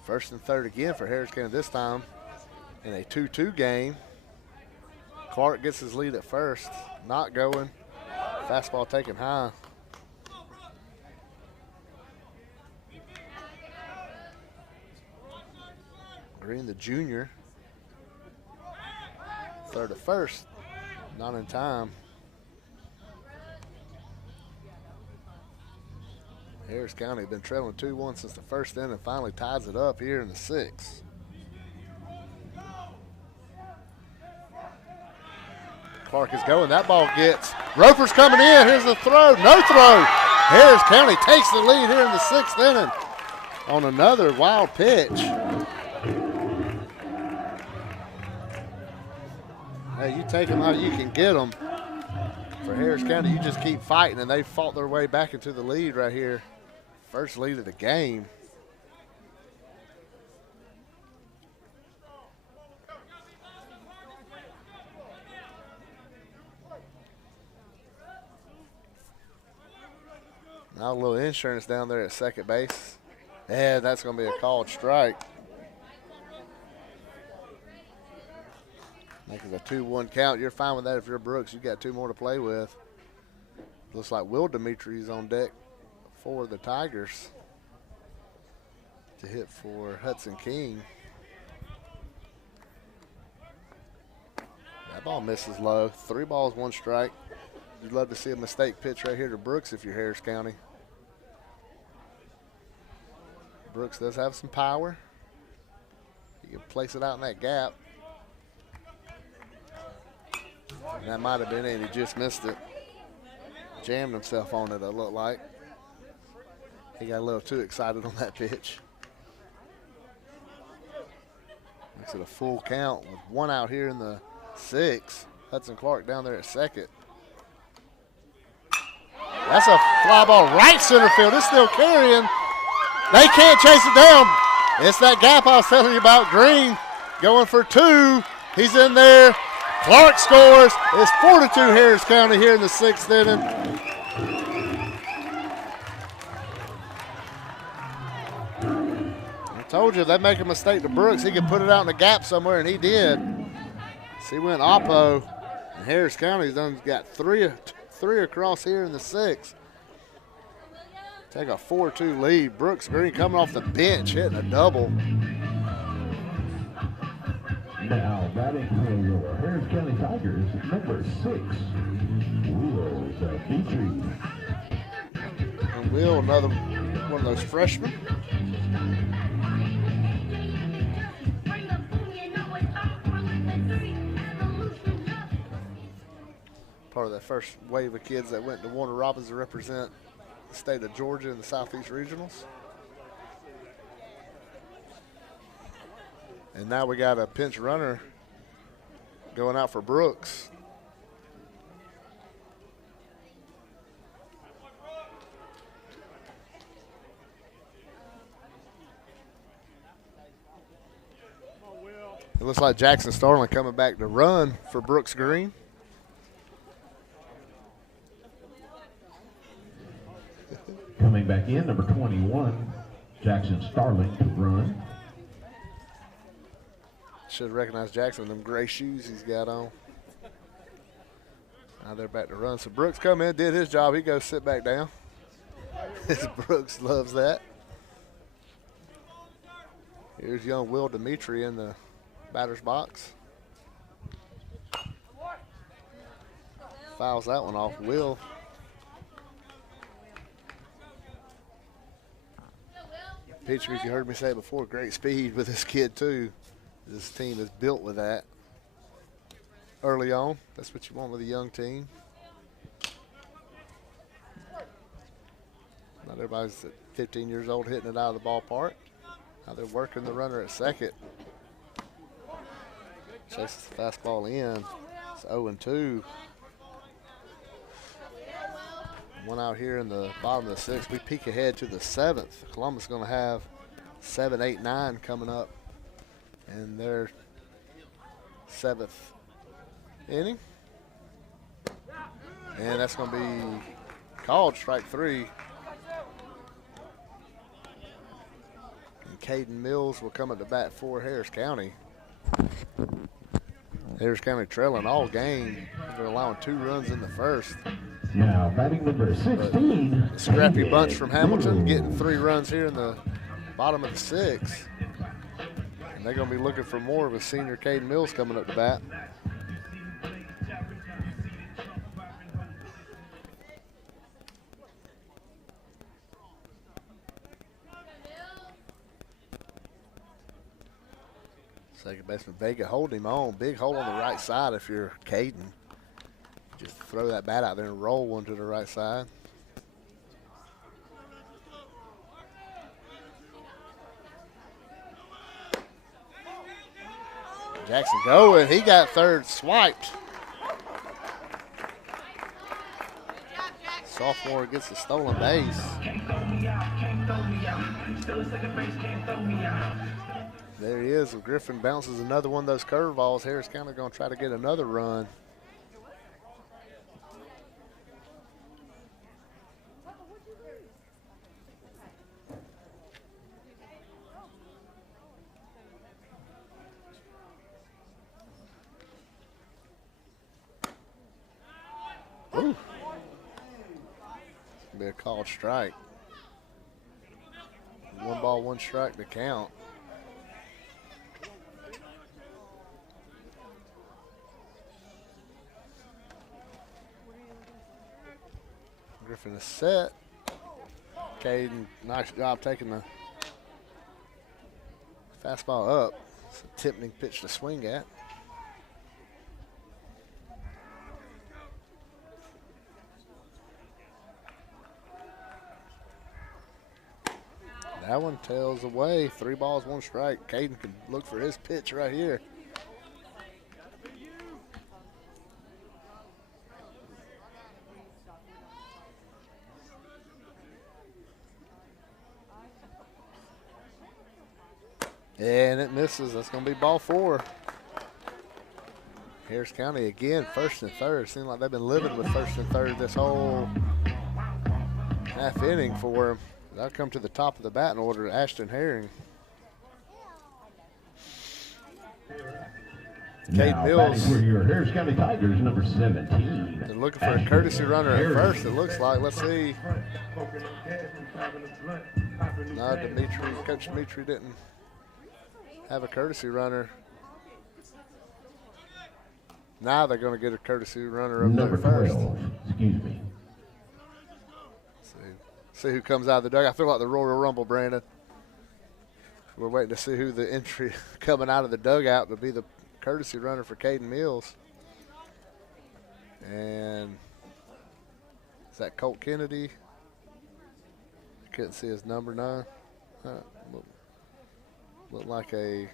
First and third again for Harris County this time in a 2-2 game. Clark gets his lead at first. Not going. Fastball taken high. Green, the junior. Third to first. Not in time. Harris County been trailing 2-1 since the first inning and finally ties it up here in the 6th. Clark is going. That ball gets. Roper's coming in. Here's the throw. No throw. Harris County takes the lead here in the 6th inning on another wild pitch. Hey, you take them out, you can get them. For Harris County, you just keep fighting, and they fought their way back into the lead right here. First lead of the game. Now a little insurance down there at second base. And that's going to be a called strike. Make it a 2-1 count. You're fine with that if you're Brooks. You got 2 more to play with. Looks like Will Dimitri's on deck for the Tigers to hit for Hudson King. That ball misses low. 3 balls, 1 strike. You'd love to see a mistake pitch right here to Brooks if you're Harris County. Brooks does have some power. He can place it out in that gap. And that might have been it. He just missed it. Jammed himself on it, it looked like. He got a little too excited on that pitch. Makes it a full count with 1 out here in the 6th. Hudson Clark down there at second. That's a fly ball right center field. It's still carrying. They can't chase it down. It's that gap I was telling you about. Green going for 2. He's in there. Clark scores. It's 4-2 Harris County here in the 6th inning. I told you if they make a mistake to Brooks, he could put it out in the gap somewhere, and he did. So he went oppo, and Harris County's done got three across here in the 6th. Take a 4-2 lead. Brooks Green coming off the bench, hitting a double. Now batting for your Harris County Tigers, number 6, Will Dimitri. And Will, another one of those freshmen. Part of that first wave of kids that went to Warner Robins to represent the state of Georgia in the Southeast Regionals. And now we got a pinch runner going out for Brooks. It looks like Jackson Starling coming back to run for Brooks Green. Coming back in, number 21, Jackson Starling to run. Should recognize Jackson with them gray shoes he's got on. Now they're back to run. So Brooks come in, did his job. He goes sit back down. Brooks loves that. Here's young Will Dimitri in the batter's box. Fouls that one off. Will. Peachtree, you heard me say it before, great speed with this kid too. This team is built with that early on. That's what you want with a young team. Not everybody's at 15 years old hitting it out of the ballpark. Now they're working the runner at second. Chases the fastball in. It's It's 0-2. One out here in the bottom of the 6th. We peek ahead to the 7th. Columbus is going to have 7, 8, 9 coming up in their 7th inning. And that's going to be called strike 3. And Caden Mills will come at the bat for Harris County. Harris County trailing all game. They're allowing 2 runs in the first. Now batting number 16. A scrappy bunch from Hamilton, getting 3 runs here in the bottom of the 6th. And they're going to be looking for more with senior Caden Mills coming up to bat. Second baseman Vega holding him on. Big hole on the right side if you're Caden. Just throw that bat out there and roll one to the right side. Jackson going. He got third swiped. Sophomore gets the stolen base. There he is. Griffin bounces another one of those curveballs. Harris County going to try to get another run. Ooh. Be a called strike. 1 ball, 1 strike to count. Griffin is set. Caden, nice job taking the fastball up. It's a Tippning pitch to swing at. That one tails away. 3 balls, 1 strike. Caden can look for his pitch right here. And it misses. That's going to be ball 4. Harris County again, 1st and 3rd. Seems like they've been living with 1st and 3rd this whole half inning for them. That'll come to the top of the batting order, Ashton Herring. Cade Mills. For your Harris County Tigers, number 17. They're looking for a courtesy runner at first, it looks like. Let's see. No, Coach Dimitri didn't have a courtesy runner. Now they're going to get a courtesy runner up there first. Excuse me. See who comes out of the dugout. I feel like the Royal Rumble, Brandon. We're waiting to see who the entry coming out of the dugout to be the courtesy runner for Caden Mills. And is that Colt Kennedy? I couldn't see his number 9. Looked like a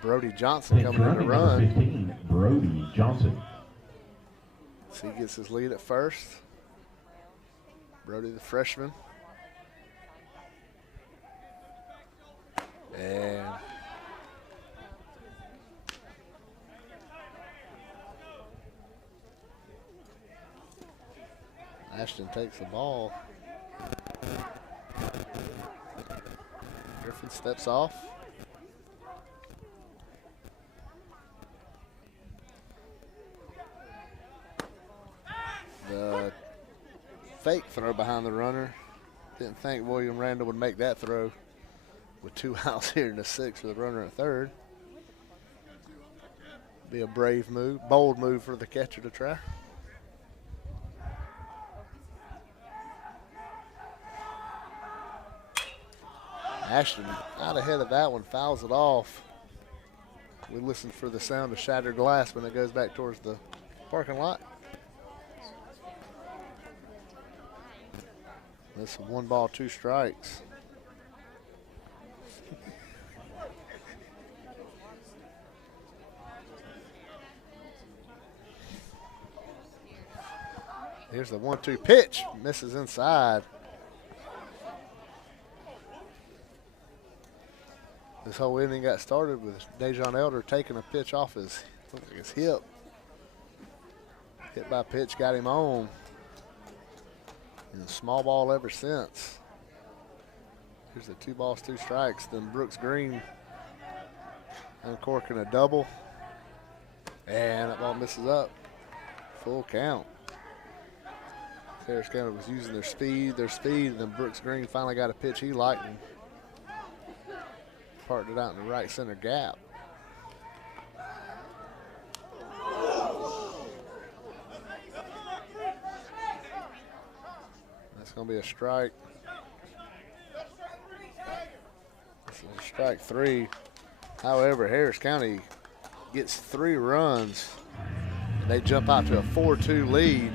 Brody Johnson coming in to run. 15, Brody Johnson. So he gets his lead at first. Brody, the freshman. And Ashton takes the ball. Griffin steps off. The fake throw behind the runner. Didn't think William Randall would make that throw with 2 outs here in the 6th with a runner at 3rd. Be a brave move, bold move for the catcher to try. Ashton out ahead of that one, fouls it off. We listen for the sound of shattered glass when it goes back towards the parking lot. That's 1 ball, 2 strikes. Here's the 1-2 pitch. Misses inside. This whole inning got started with Dejon Elder taking a pitch off his hip. Hit by pitch got him on. And a small ball ever since. Here's the 2 balls, 2 strikes. Then Brooks Green uncorking a double. And that ball misses up. Full count. Harris County was using their speed, and then Brooks Green finally got a pitch he liked and parked it out in the right center gap. That's going to be a strike. This is a strike 3. However, Harris County gets 3 runs. They jump out to a 4-2 lead.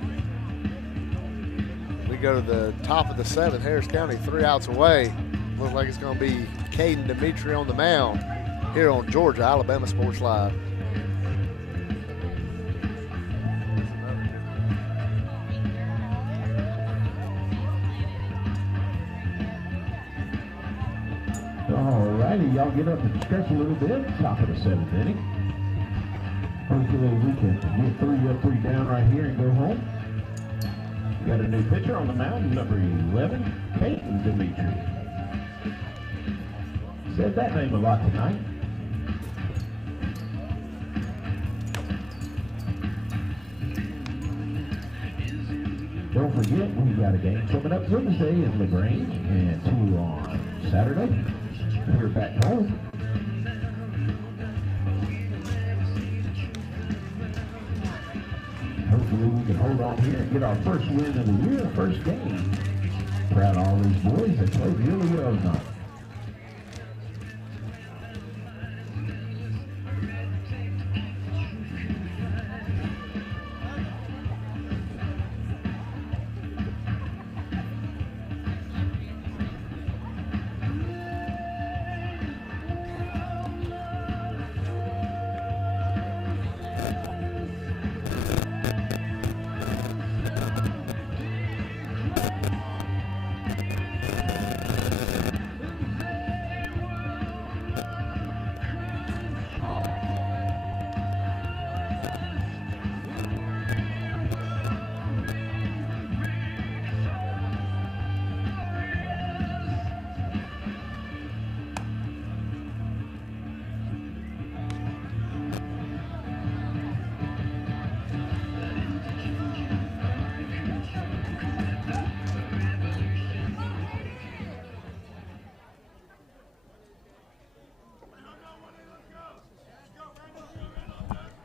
We go to the top of the 7th. Harris County 3 outs away. Looks like it's going to be Caden Dimitri on the mound here on Georgia Alabama Sports Live. All righty, y'all get up and stretch a little bit. Top of the 7th inning. Hopefully we can get 3 up, 3 down right here and go home. We got a new pitcher on the mound, number 11, Caden Dimitri. Said that name a lot tonight. Don't forget, we got a game coming up Thursday in LaGrange and 2 on Saturday. We're back home. Hopefully we can hold on here and get our first win of the year, first game. Proud of all these boys that played really well tonight.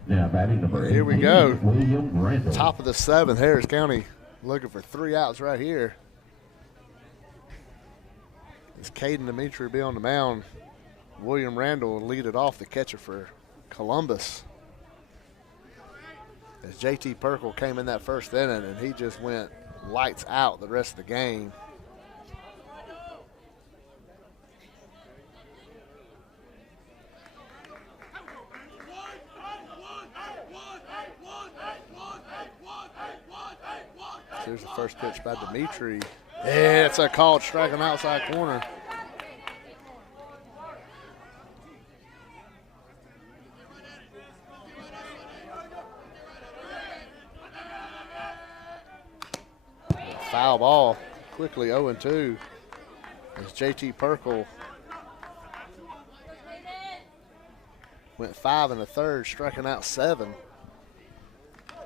Now batting number 8. Here we go. William Randall. Top of the 7th, Harris County looking for 3 outs right here. As Caden Dimitri be on the mound, William Randall will lead it off, the catcher for Columbus. As JT Perkle came in that first inning and he just went lights out the rest of the game. Here's the first pitch by Dimitri. Yeah, it's a called strike on the outside corner. Foul ball, quickly 0-2. As JT Perkle went 5 1/3, striking out 7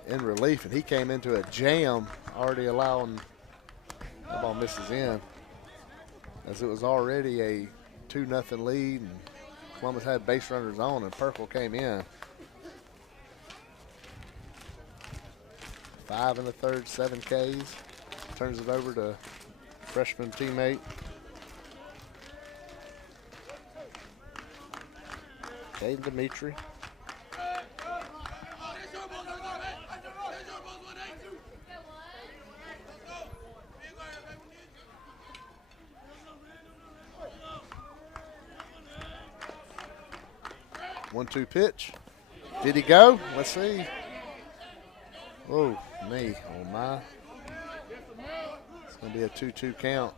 in relief, and he came into a jam, already allowing that ball misses in, as it was already a 2-0 lead, and Columbus had base runners on, and Perkle came in. 5 1/3, 7 Ks. Turns it over to freshman teammate Caden Dimitri. 1-2 pitch. Did he go? Let's see. Oh, me. Oh, my. It's going to be a 2-2 count.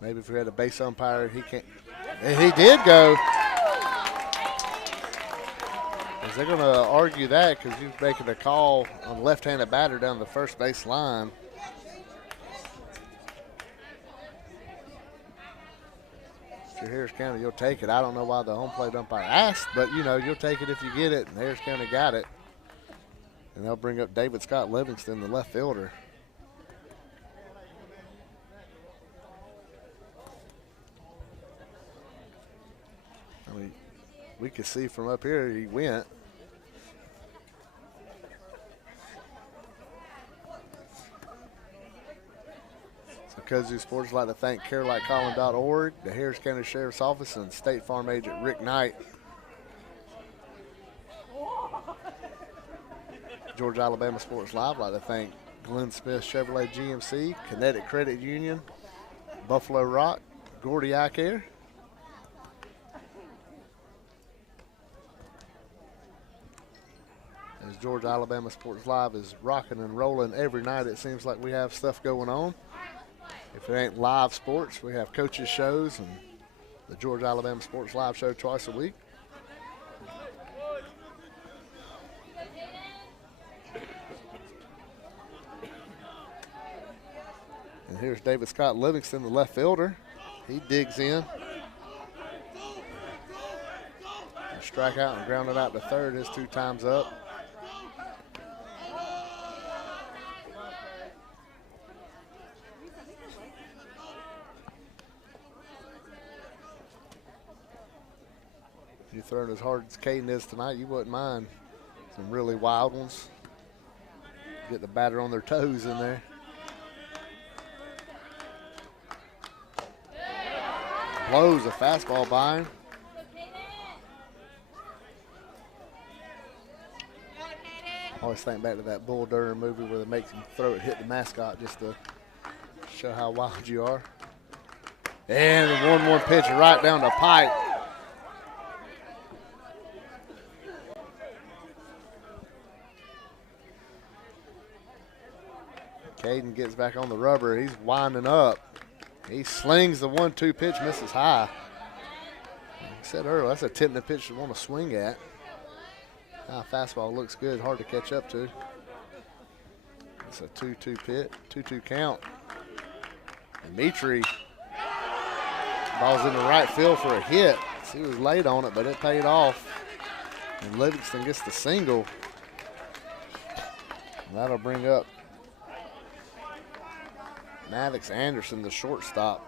Maybe if we had a base umpire, he can't. And he did go. Is they going to argue that because you're making a call on left-handed batter down the first base line? If you're Harris County, you'll take it. I don't know why the home plate umpire asked, but, you know, you'll take it if you get it, and Harris County got it. And they'll bring up David Scott Livingston, the left fielder. I mean, we could see from up here he went. So Kudzu Sports would like to thank CareLikeColin.org, the Harris County Sheriff's Office, and State Farm agent Rick Knight. Georgia Alabama Sports Live would like to thank Glenn Smith Chevrolet GMC, Kinetic Credit Union, Buffalo Rock, Gordy Eye Care. As Georgia Alabama Sports Live is rocking and rolling every night, it seems like we have stuff going on. If it ain't live sports, we have coaches shows and the Georgia Alabama Sports Live show twice a week. And here's David Scott Livingston, the left fielder. He digs in. And strike out and ground it out to third. His 2 times up. If you're throwing as hard as Caden is tonight, you wouldn't mind some really wild ones. Get the batter on their toes in there. Blows a fastball by him. I always think back to that Bull Durham movie where they make him throw it, hit the mascot just to show how wild you are. And the 1-1 pitch right down the pipe. Caden gets back on the rubber. He's winding up. He slings the 1-2 pitch, misses high. Like I said earlier, that's a tempting pitch to want to swing at. Fastball looks good, hard to catch up to. It's a 2-2 pitch, 2-2 count. And Mitri, ball's in the right field for a hit. He was late on it, but it paid off. And Livingston gets the single. And that'll bring up Maddox Anderson, the shortstop.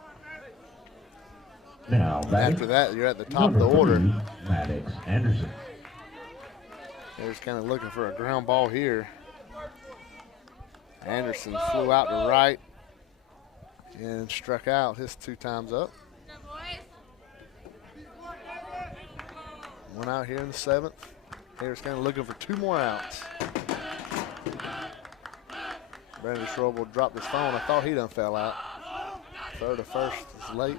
Now, after that, you're at the top of the order. Maddox Anderson. They're just kind of looking for a ground ball here. Anderson flew out to right and struck out his 2 times up. One out here in the 7th. Harris kind of looking for 2 more outs. Brandon Strobel dropped his phone. I thought he done fell out. Third to first is late.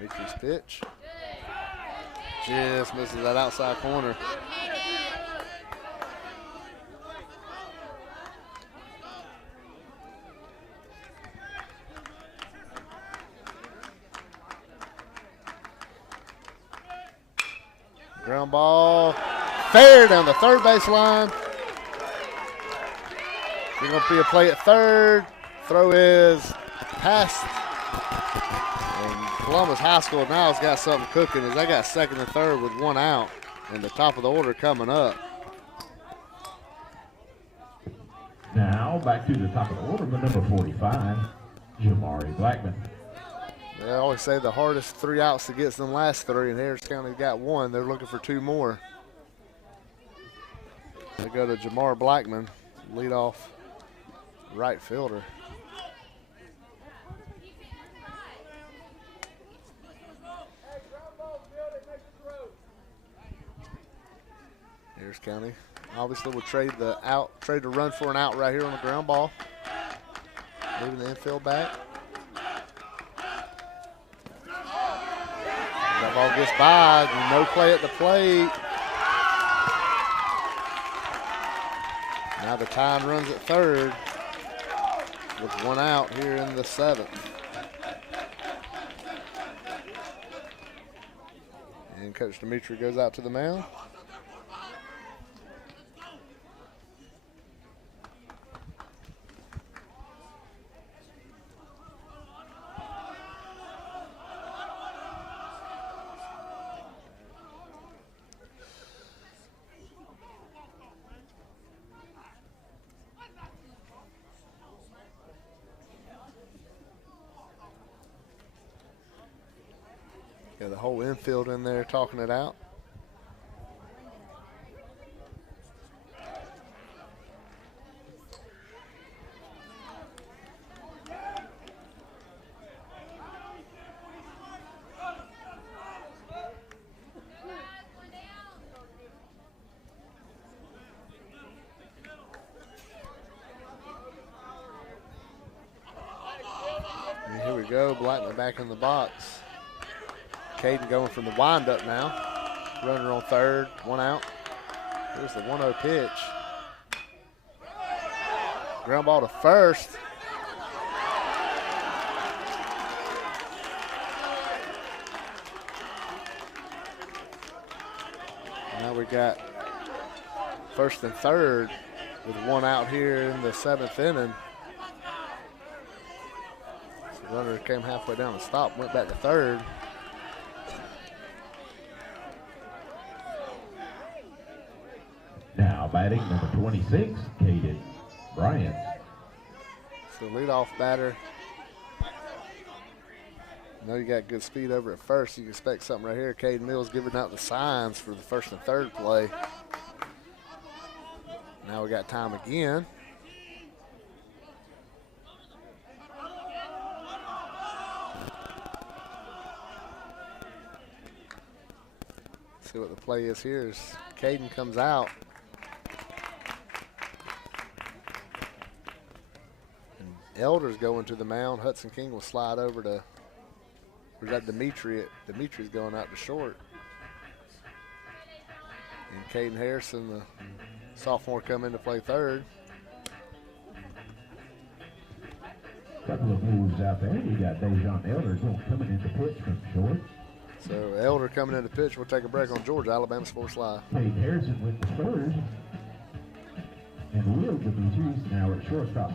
Mitri's pitch. Just misses that outside corner. Ground ball, fair down the third base line. There's going to be a play at third. Throw is past. And Columbus High School now has got something cooking as they got second and third with 1 out. And the top of the order coming up. Now back to the top of the order, number 45, Jamari Blackman. They always say the hardest 3 outs to get them last 3, and Harris County got 1. They're looking for 2 more. They go to Jamar Blackman, leadoff right fielder. Harris County obviously will trade the run for an out right here on the ground ball. Moving the infield back. That ball gets by, no play at the plate. Now the Tide runs at third with one out here in the 7th. And Coach Dimitri goes out to the mound. Got the whole infield in there talking it out. And here we go, Blackman back in the box. Caden going from the windup now. Runner on third, one out. Here's the 1-0 pitch. Ground ball to first. Now we got first and third with one out here in the 7th inning. So the runner came halfway down the stop, went back to third. Now batting number 26, Caden Bryant. So leadoff batter. I know you got good speed over at first. You can expect something right here. Caden Mills giving out the signs for the first and third play. Now we got time again. See what the play is here. As Caden comes out. And Elder's going to the mound. Hudson King will slide over to, or is that Dimitri? Dimitri's going out to short. And Caden Harrison, the sophomore, come in to play third. Couple of moves out there. You got Dejon Elder coming into pitch from short. So Elder coming into pitch. We'll take a break on Georgia, Alabama Sports Live. Caden Harrison went to third. And Will Dimitri's now at shortstop.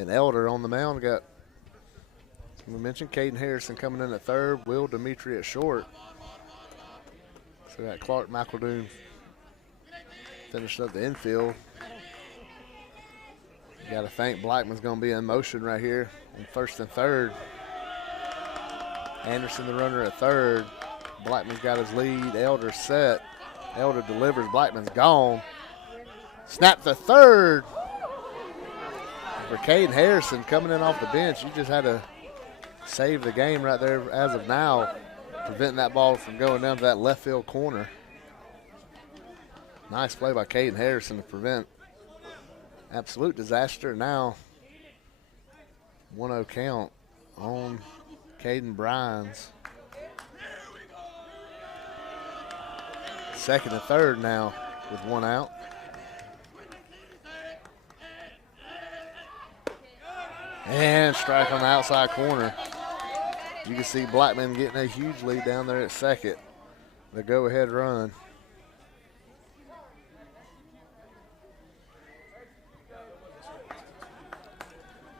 And Elder on the mound got, we mentioned Caden Harrison coming in at third, Will Dimitri at short. So got Clark McEldoon finished up the infield. You got to think Blackman's going to be in motion right here on first and third. Anderson the runner at third. Blackman's got his lead. Elder set. Elder delivers. Blackman's gone. Snap to third. For Caden Harrison coming in off the bench, you just had to save the game right there as of now, preventing that ball from going down to that left field corner. Nice play by Caden Harrison to prevent absolute disaster. Now 1-0 count on Caden Brines. Second and third now with one out. And strike on the outside corner. You can see Blackman getting a huge lead down there at second. The go-ahead run.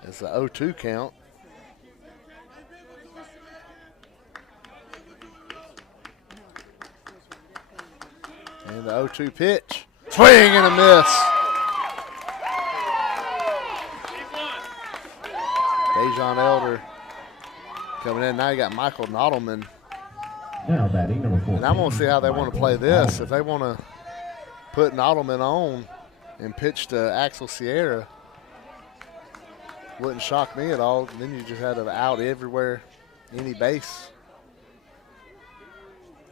It's the 0-2 count. And the 0-2 pitch. Swing and a miss. Dejon Elder coming in. Now you got Michael Nottleman. Now batting number 4. And I'm going to see how they want to play this. If they want to put Nottleman on and pitch to Axel Sierra, wouldn't shock me at all. Then you just had to out everywhere, any base.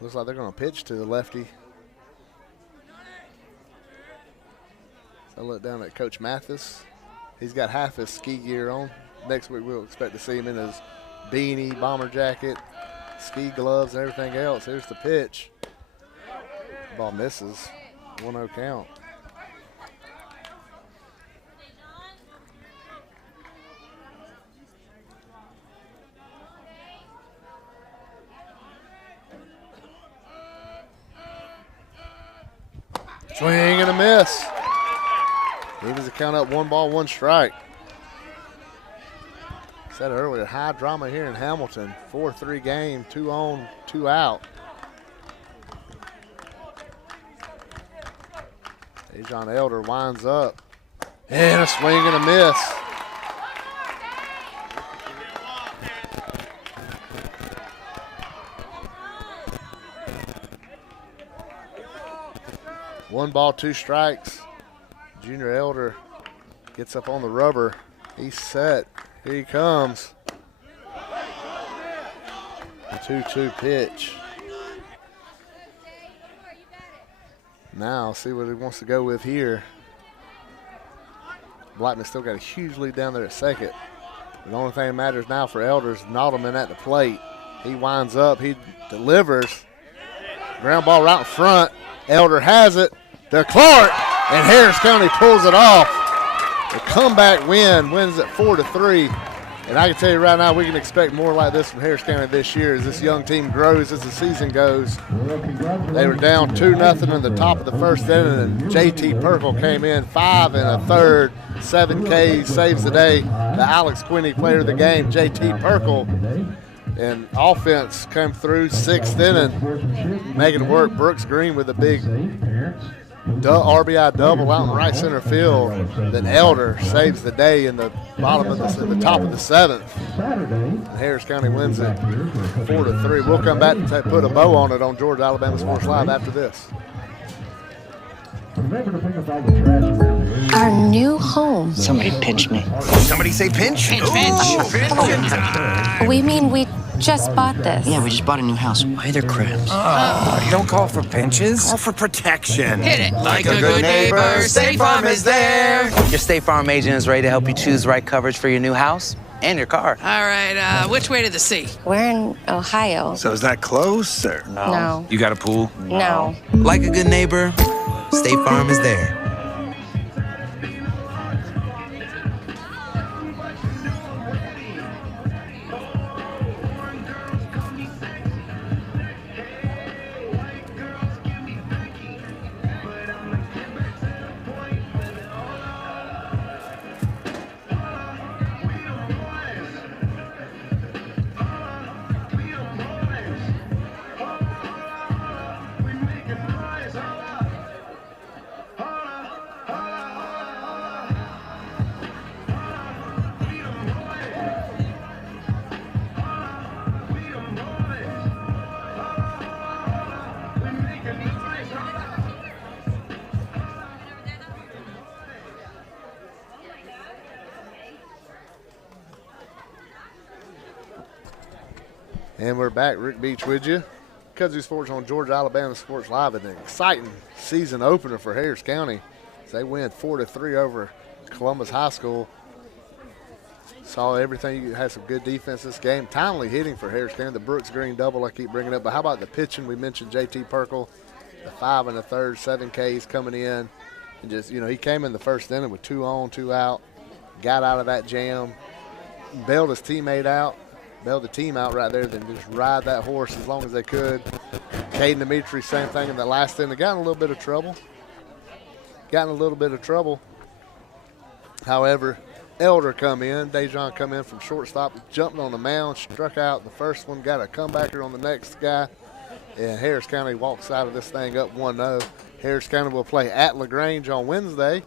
Looks like they're going to pitch to the lefty. I look down at Coach Mathis. He's got half his ski gear on. Next week we'll expect to see him in his beanie, bomber jacket, ski gloves, and everything else. Here's the pitch. Ball misses. 1-0 count. Swing and a miss. Evens the count up, 1 ball, 1 strike. Said earlier, high drama here in Hamilton. 4-3 game, 2 on, 2 out. Dejon Elder winds up. And a swing and a miss. One ball, 2 strikes. Junior Elder gets up on the rubber. He's set. Here he comes. The 2-2 pitch. Now, see what he wants to go with here. Blackman still got a huge lead down there at second. The only thing that matters now for Elder is Nottleman at the plate. He winds up. He delivers. Ground ball right in front. Elder has it to Clark, and Harris County pulls it off. The comeback wins it 4-3. And I can tell you right now, we can expect more like this from Harris County this year as this young team grows, as the season goes. They were down 2-0 in the top of the first inning, and JT Perkle came in 5 1/3, 7 Ks, saves the day. The Alex Quinney player of the game, JT Perkle. And offense come through 6th inning, making it work. Brooks Green with a big RBI double out in right center field. Then Elder saves the day in the bottom of the top of the 7th. And Harris County wins it 4-3. We'll come back and put a bow on it on Georgia Alabama Sports Live after this. Our new home. Somebody pinch me. Somebody say pinch? Pinch. We mean we just bought this. Yeah, we just bought a new house. Why are there crabs? Don't call for pinches. Call for protection. Hit it like a good neighbor. State Farm is there. Your State Farm agent is ready to help you choose the right coverage for your new house and your car. All right, which way to the sea? We're in Ohio. So is that close or? No. You got a pool? No. Like a good neighbor, State Farm is there. And we're back, Rick Beach with you. Kudzu Sports on Georgia Alabama Sports Live. An exciting season opener for Harris County. They win 4-3 over Columbus High School. Saw everything. You had some good defense this game. Timely hitting for Harris County. The Brooks Green double I keep bringing up. But how about the pitching? We mentioned J.T. Perkle, the 5 1/3, 7 Ks coming in. And just, he came in the first inning with 2 on, 2 out. Got out of that jam. Bailed his teammate out. Bailed the team out right there. Then just ride that horse as long as they could. Caden Dimitri, same thing in the last inning. Got in a little bit of trouble. However, Elder come in. Dejon come in from shortstop. Jumped on the mound. Struck out the first one. Got a comebacker on the next guy. And Harris County walks out of this thing up 1-0. Harris County will play at LaGrange on Wednesday.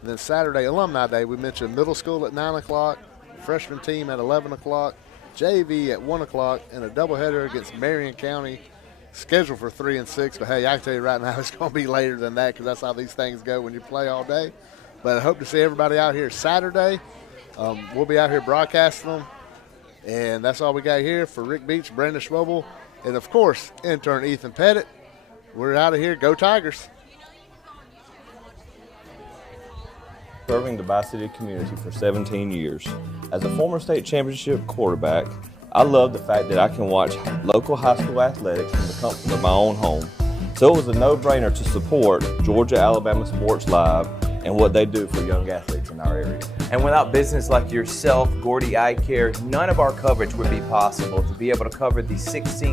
And then Saturday, Alumni Day. We mentioned middle school at 9 o'clock. Freshman team at 11 o'clock. JV at 1 o'clock. And a doubleheader against Marion County. Scheduled for 3 and 6. But, hey, I can tell you right now it's going to be later than that because that's how these things go when you play all day. But I hope to see everybody out here Saturday. We'll be out here broadcasting them. And that's all we got here for Rick Beach, Brandon Schwobel, and, of course, intern Ethan Pettit. We're out of here. Go Tigers. Serving the Bi-City community for 17 years. As a former state championship quarterback, I love the fact that I can watch local high school athletics from the comfort of my own home. So it was a no-brainer to support Georgia Alabama Sports Live and what they do for young athletes in our area. And without business like yourself, Gordy Eye Care, none of our coverage would be possible. To be able to cover the 16